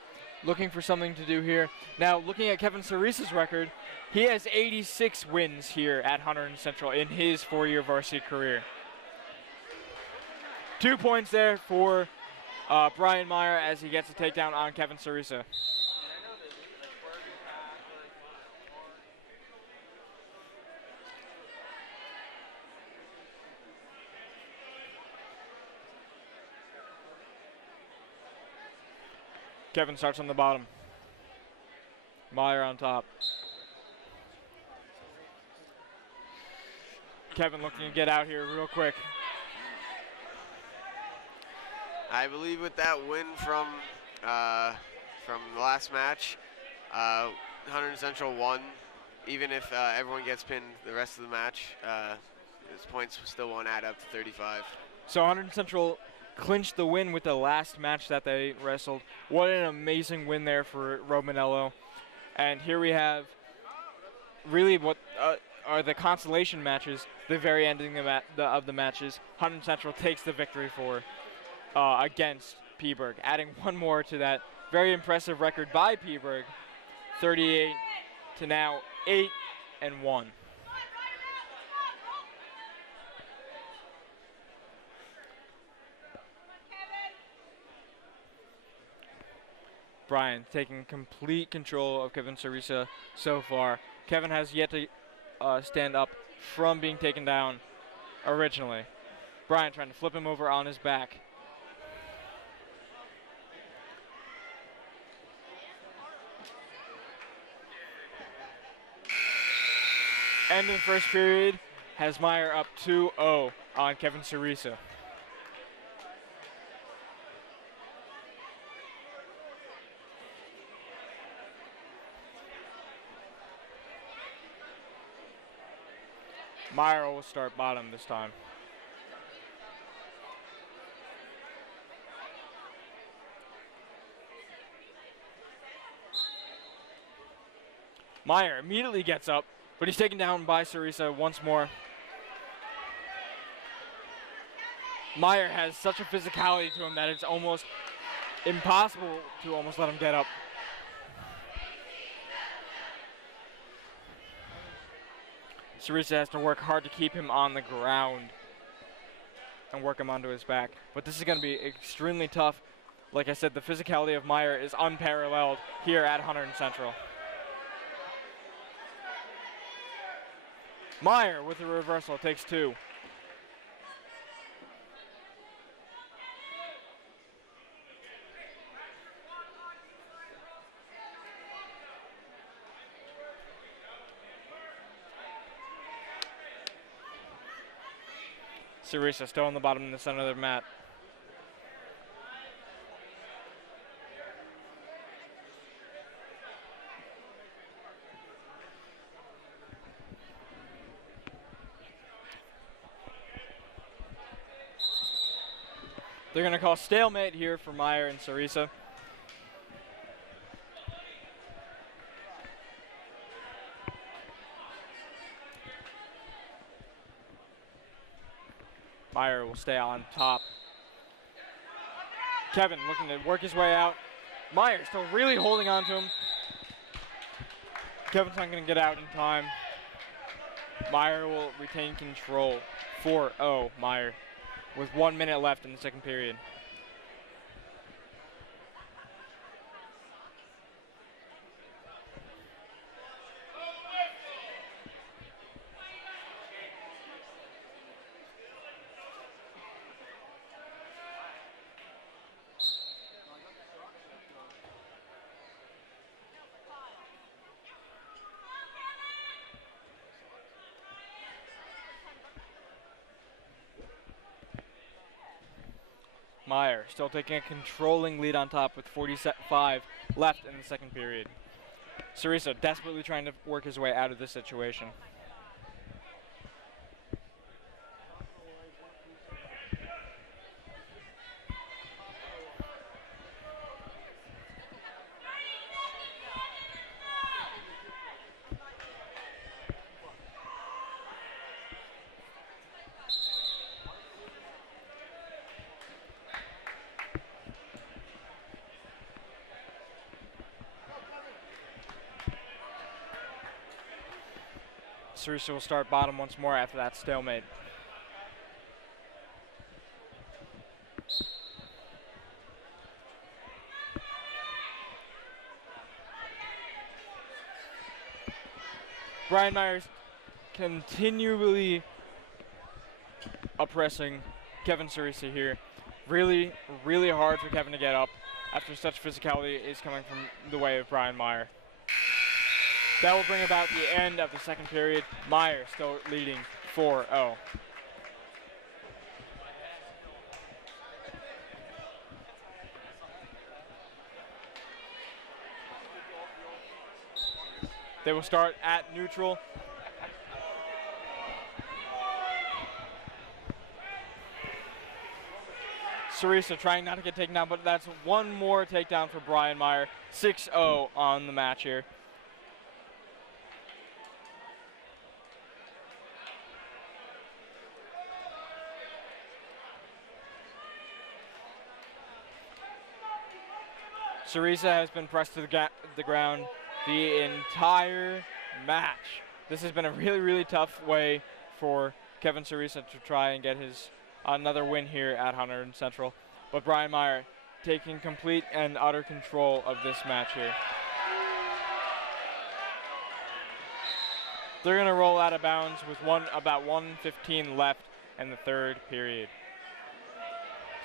Looking for something to do here. Now, looking at Kevin Cerise's record, he has 86 wins here at Hunterdon Central in his 4-year varsity career. 2 points there for Brian Meyer as he gets a takedown on Kevin Cerise. Kevin starts on the bottom. Meyer on top. Kevin looking to get out here real quick. I believe with that win from the last match, Hunterdon Central won. Even if everyone gets pinned the rest of the match, his points still won't add up to 35. So Hunterdon Central clinched the win with the last match that they wrestled. What an amazing win there for Romanello. And here we have really what are the consolation matches, the very ending of the matches. Hunterdon Central takes the victory for against Phillipsburg, adding one more to that very impressive record by Phillipsburg, 38 to now 8-1. Brian taking complete control of Kevin Cerise so far. Kevin has yet to stand up from being taken down originally. Brian trying to flip him over on his back. End of the first period has Meyer up 2-0 on Kevin Cerise. Meyer will start bottom this time. Meyer immediately gets up, but he's taken down by Cerise once more. Meyer has such a physicality to him that it's almost impossible to almost let him get up. Cerise has to work hard to keep him on the ground and work him onto his back. But this is going to be extremely tough. Like I said, the physicality of Meyer is unparalleled here at Hunterdon Central. Meyer with the reversal takes 2. Cerise still on the bottom in the center of the mat. They're going to call stalemate here for Meyer and Cerise. Meyer will stay on top. Kevin looking to work his way out. Meyer still really holding on to him. Kevin's not going to get out in time. Meyer will retain control. 4-0 Meyer with 1 minute left in the second period. Meyer still taking a controlling lead on top with 45 left in the second period. Sarisa desperately trying to work his way out of this situation. Sarisa will start bottom once more after that stalemate. Brian Meyer's continually oppressing Kevin Sarisa here. Really, really hard for Kevin to get up after such physicality is coming from the way of Brian Meyer. That will bring about the end of the second period. Meyer still leading 4-0. They will start at neutral. Sarisa trying not to get taken down, but that's one more takedown for Brian Meyer. 6-0 on the match here. Sarisa has been pressed to the ground the entire match. This has been a really, really tough way for Kevin Sarisa to try and get his another win here at Hunterdon Central. But Brian Meyer taking complete and utter control of this match here. They're going to roll out of bounds with about 1:15 left in the third period.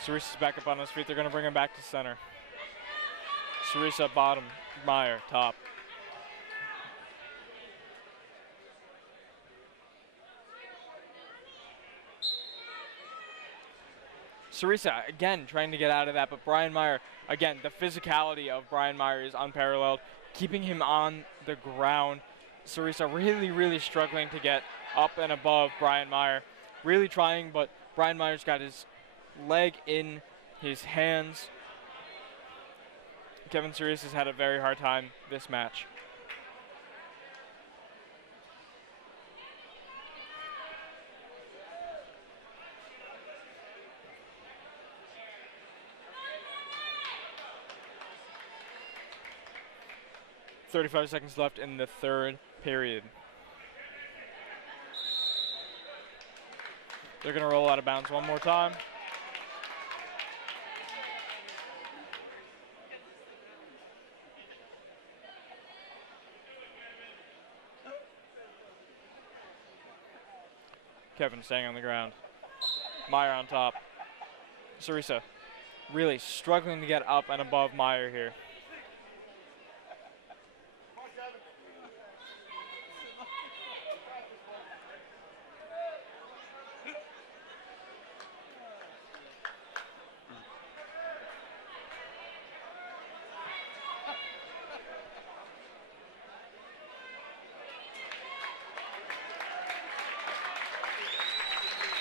Sarisa's back up on his feet. They're going to bring him back to center. Sarisa bottom, Meyer top. Sarisa again trying to get out of that, but Brian Meyer, again, the physicality of Brian Meyer is unparalleled, keeping him on the ground. Sarisa really, really struggling to get up and above Brian Meyer. Really trying, but Brian Meyer's got his leg in his hands. Kevin Sarisa has had a very hard time this match. .35 seconds left in the third period. They're going to roll out of bounds one more time. Kevin staying on the ground. Meyer on top. Sarisa really struggling to get up and above Meyer here.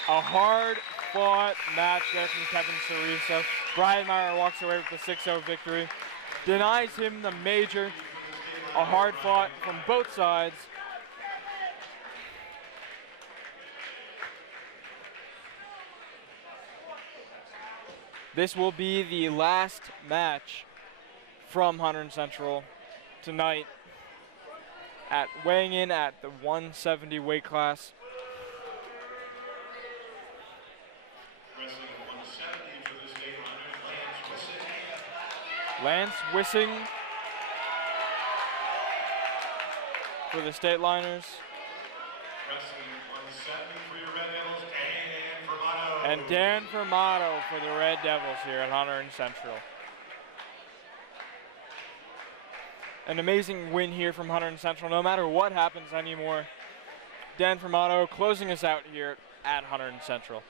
A hard-fought match there from Kevin Sarisa. Brian Meyer walks away with the 6-0 victory. Denies him the major. A hard-fought from both sides. This will be the last match from Hunterdon Central tonight at weighing in at the 170 weight class. Lance Wissing for the State Liners. And Dan Fermato for the Red Devils here at Hunterdon Central. An amazing win here from Hunterdon Central, no matter what happens anymore. Dan Fermato closing us out here at Hunterdon Central.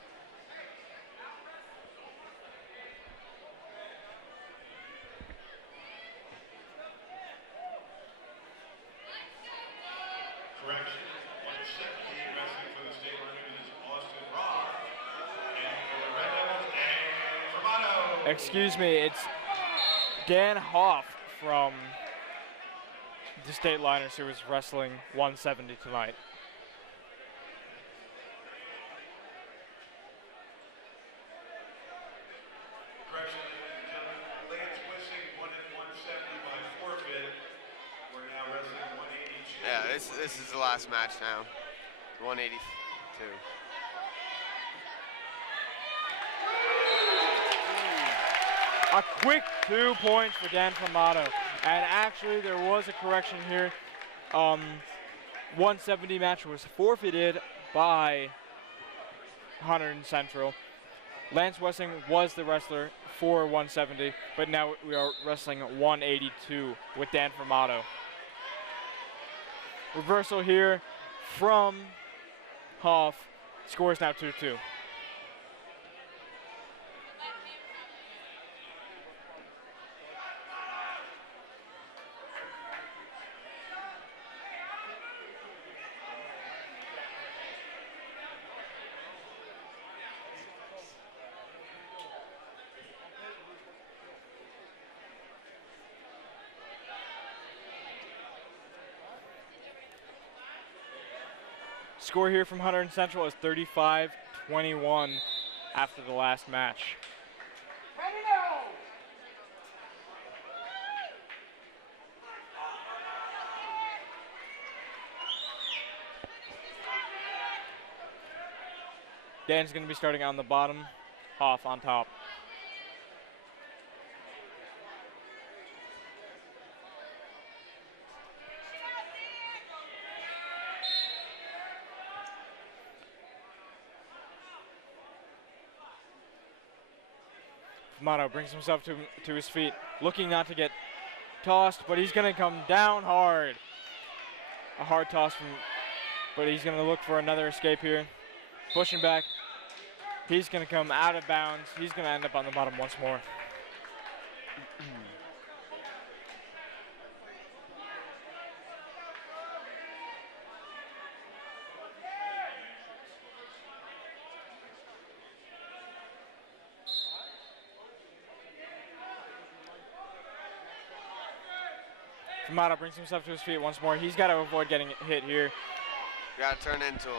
Excuse me, it's Dan Hoff from the State Liners who is wrestling 170 tonight. Correction, Lance Wissing won at 170 by forfeit. We're now wrestling 182. Yeah, this is the last match now. 182. A quick 2 points for Dan Formato. And actually, there was a correction here. 170 match was forfeited by Hunterdon Central. Lance Wessing was the wrestler for 170, but now we are wrestling 182 with Dan Formato. Reversal here from Hoff. Score is now 2-2. Score here from Hunterdon Central is 35-21 after the last match. Dan's going to be starting on the bottom, Hoff on top. Formato brings himself to his feet, looking not to get tossed, but he's going to come down hard. A hard toss but he's going to look for another escape here. Pushing back. He's going to come out of bounds. He's going to end up on the bottom once more. Formato brings himself to his feet once more. He's got to avoid getting hit here. Got to turn into him.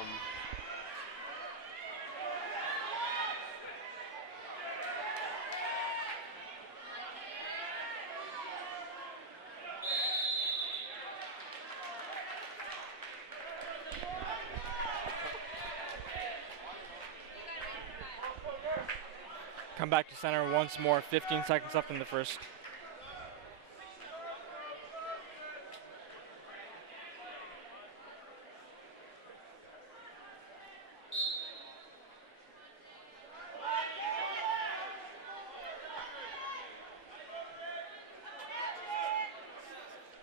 Come back to center once more. 15 seconds left in the first.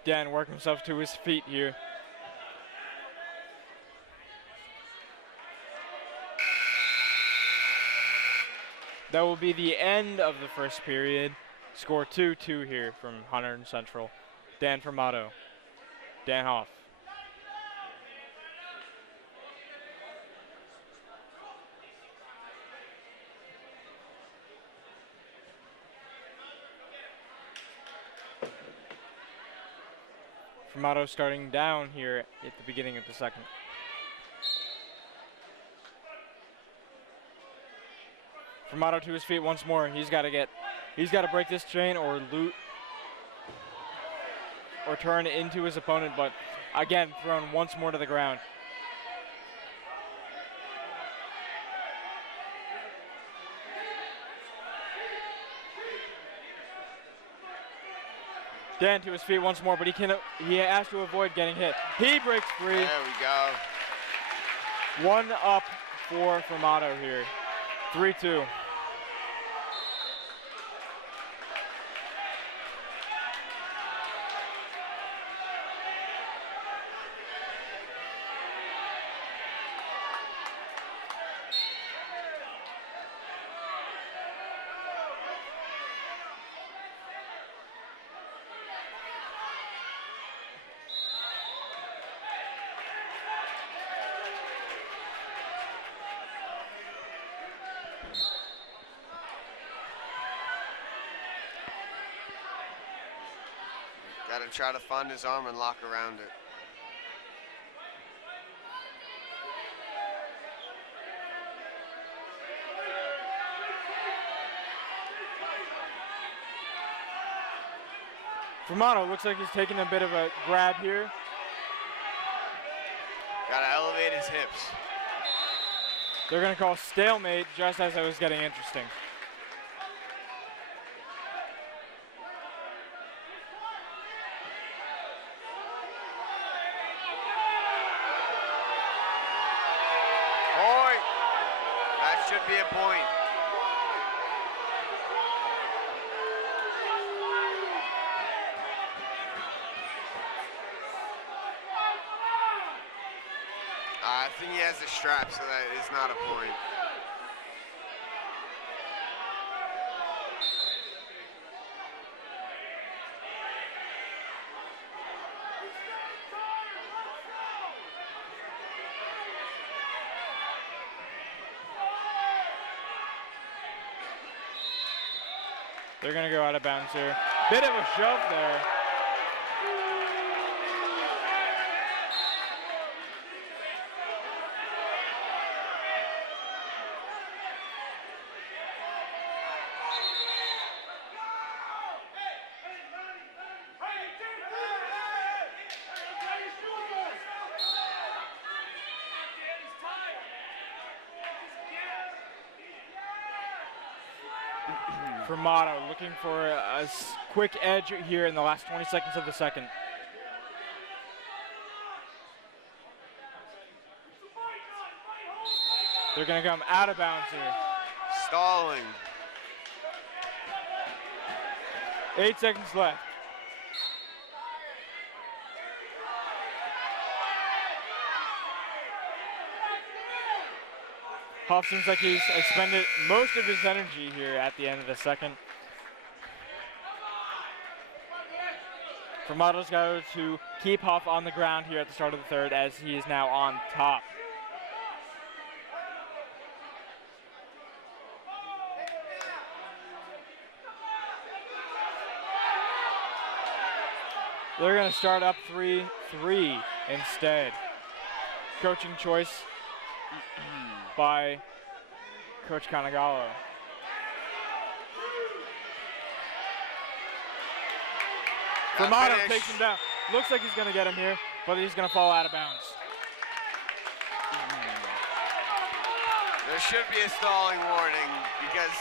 Dan working himself to his feet here. That will be the end of the first period. Score 2-2 here from Hunterdon Central. Dan Formato, Dan Hoff. Formato starting down here at the beginning of the second. Formato to his feet once more. He's got to break this chain or turn into his opponent, but again thrown once more to the ground. Dan to his feet once more, but he has to avoid getting hit. He breaks free. There we go. One up for Formato here. 3-2. Gotta try to find his arm and lock around it. Vermano looks like he's taking a bit of a grab here. Gotta elevate his hips. They're gonna call stalemate just as it was getting interesting. Point! That should be a point. I think he has a strap, so that is not a point. They're gonna go out of bounds here. Bit of a shove there. Vermano looking for a quick edge here in the last 20 seconds of the second. They're going to come out of bounds here. Stalling. 8 seconds left. Huff seems like he's expended most of his energy here at the end of the second. Vermano's got to keep Huff on the ground here at the start of the third as he is now on top. They're going to start up 3-3 instead. Coaching choice by Coach Kanagawa. Vermano takes him down. Looks like he's going to get him here, but he's going to fall out of bounds. There should be a stalling warning because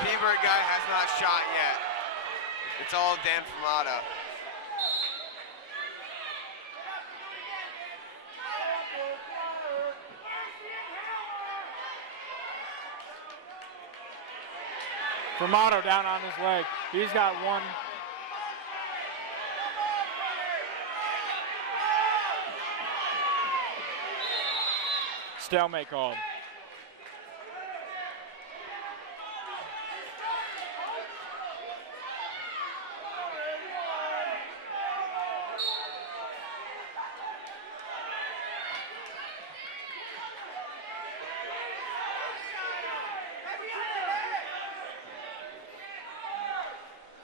P-Bird guy has not shot yet. It's all Dan Vermano. Vermano down on his leg. He's got one. Stalemate called.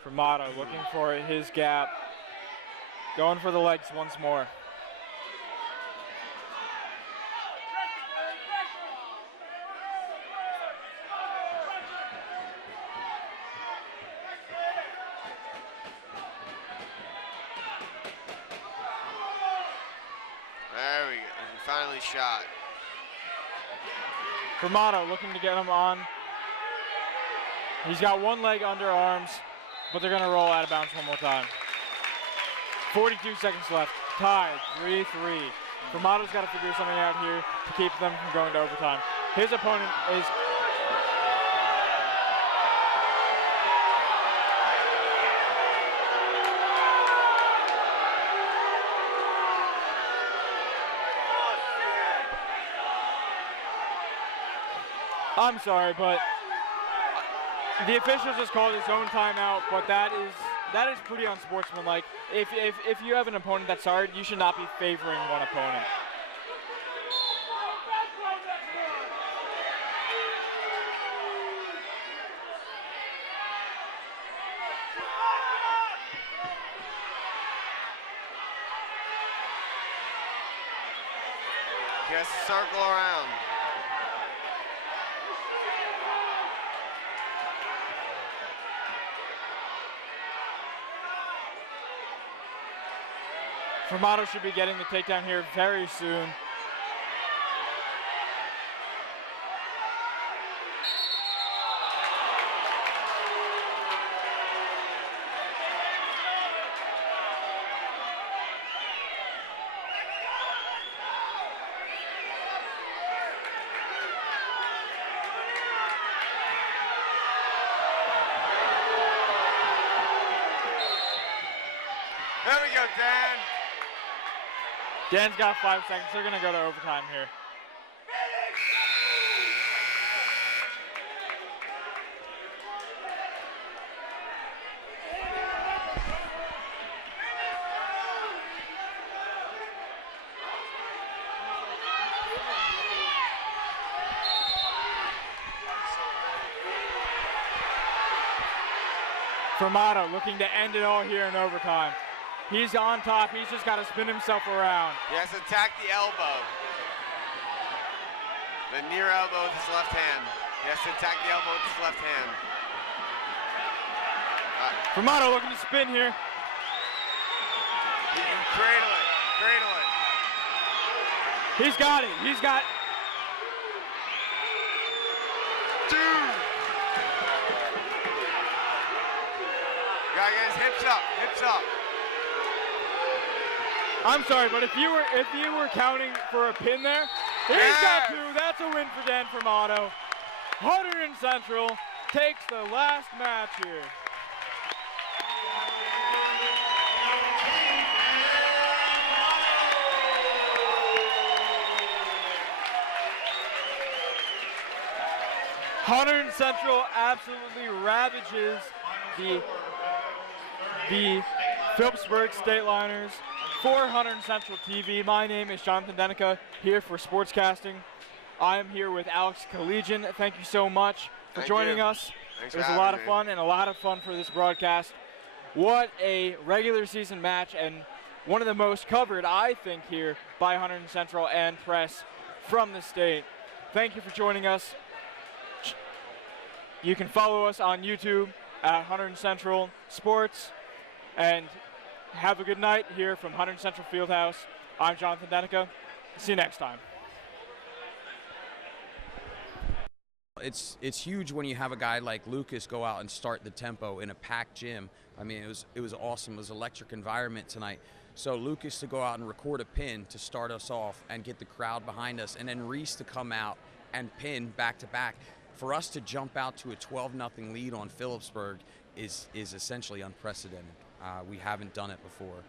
Vermano looking for his gap. Going for the legs once more. There we go. He finally shot. Vermano looking to get him on. He's got one leg under arms, but they're going to roll out of bounds one more time. 42 seconds left. Tied, 3-3. Vermano's got to figure something out here to keep them from going to overtime. His opponent is... I'm sorry, but the official just called his own timeout, but that is pretty unsportsmanlike. If you have an opponent that's hard, you should not be favoring one opponent. He has to circle around. Fermato should be getting the takedown here very soon. There we go, Dan. Dan's got 5 seconds. They're going to go to overtime here. Fermato looking to end it all here in overtime. He's on top. He's just got to spin himself around. He has to attack the elbow. The near elbow with his left hand. He has to attack the elbow with his left hand. Fermato looking to spin here. He can cradle it. Cradle it. He's got it. He's got. Gotta get his hips up. Hips up. I'm sorry, but if you were counting for a pin there, he's got 2. That's a win for Dan Fermato. Hunterdon Central takes the last match here. Hunterdon Central absolutely ravages the Phillipsburg State Liners. For Hunterdon Central TV, my name is Jonathan Denica, here for Sportscasting. I am here with Alex Collegian. Thank you so much for joining us. Thanks it was for a lot of having me. fun and a lot of fun for this broadcast. What a regular season match, and one of the most covered, I think, here by Hunterdon Central and press from the state. Thank you for joining us. You can follow us on YouTube at Hunterdon Central Sports, and have a good night here from Hunterdon Central Fieldhouse. I'm Jonathan Denica. See you next time. It's huge when you have a guy like Lucas go out and start the tempo in a packed gym. I mean, it was awesome. It was an electric environment tonight. So Lucas to go out and record a pin to start us off and get the crowd behind us, and then Reese to come out and pin back to back. For us to jump out to a 12-0 lead on Phillipsburg is essentially unprecedented. We haven't done it before.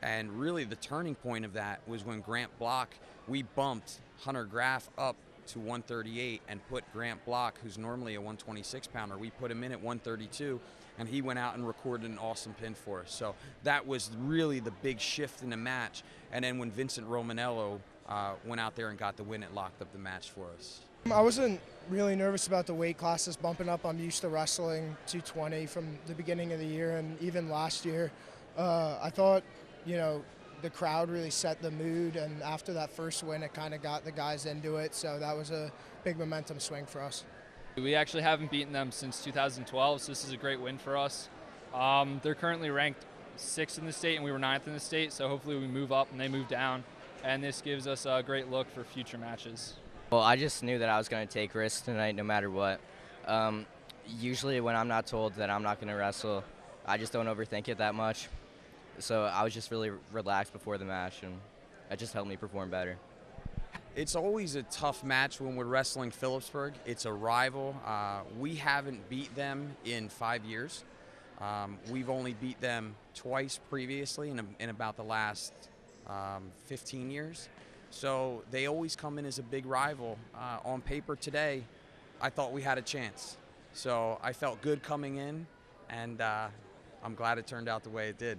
And really the turning point of that was when Grant Block, we bumped Hunter Graff up to 138 and put Grant Block, who's normally a 126-pounder, we put him in at 132, and he went out and recorded an awesome pin for us. So that was really the big shift in the match. And then when Vincent Romanello went out there and got the win, it locked up the match for us. I wasn't really nervous about the weight classes bumping up. I'm used to wrestling 220 from the beginning of the year and even last year. I thought, the crowd really set the mood, and after that first win, it kind of got the guys into it, so that was a big momentum swing for us. We actually haven't beaten them since 2012, so this is a great win for us. They're currently ranked 6th in the state, and we were 9th in the state, so hopefully we move up and they move down, and this gives us a great look for future matches. Well, I just knew that I was going to take risks tonight no matter what. Usually when I'm not told that I'm not going to wrestle, I just don't overthink it that much. So I was just really relaxed before the match, and it just helped me perform better. It's always a tough match when we're wrestling Phillipsburg. It's a rival. We haven't beat them in 5 years. We've only beat them twice previously in about the last 15 years. So they always come in as a big rival. On paper today, I thought we had a chance. So I felt good coming in, and I'm glad it turned out the way it did.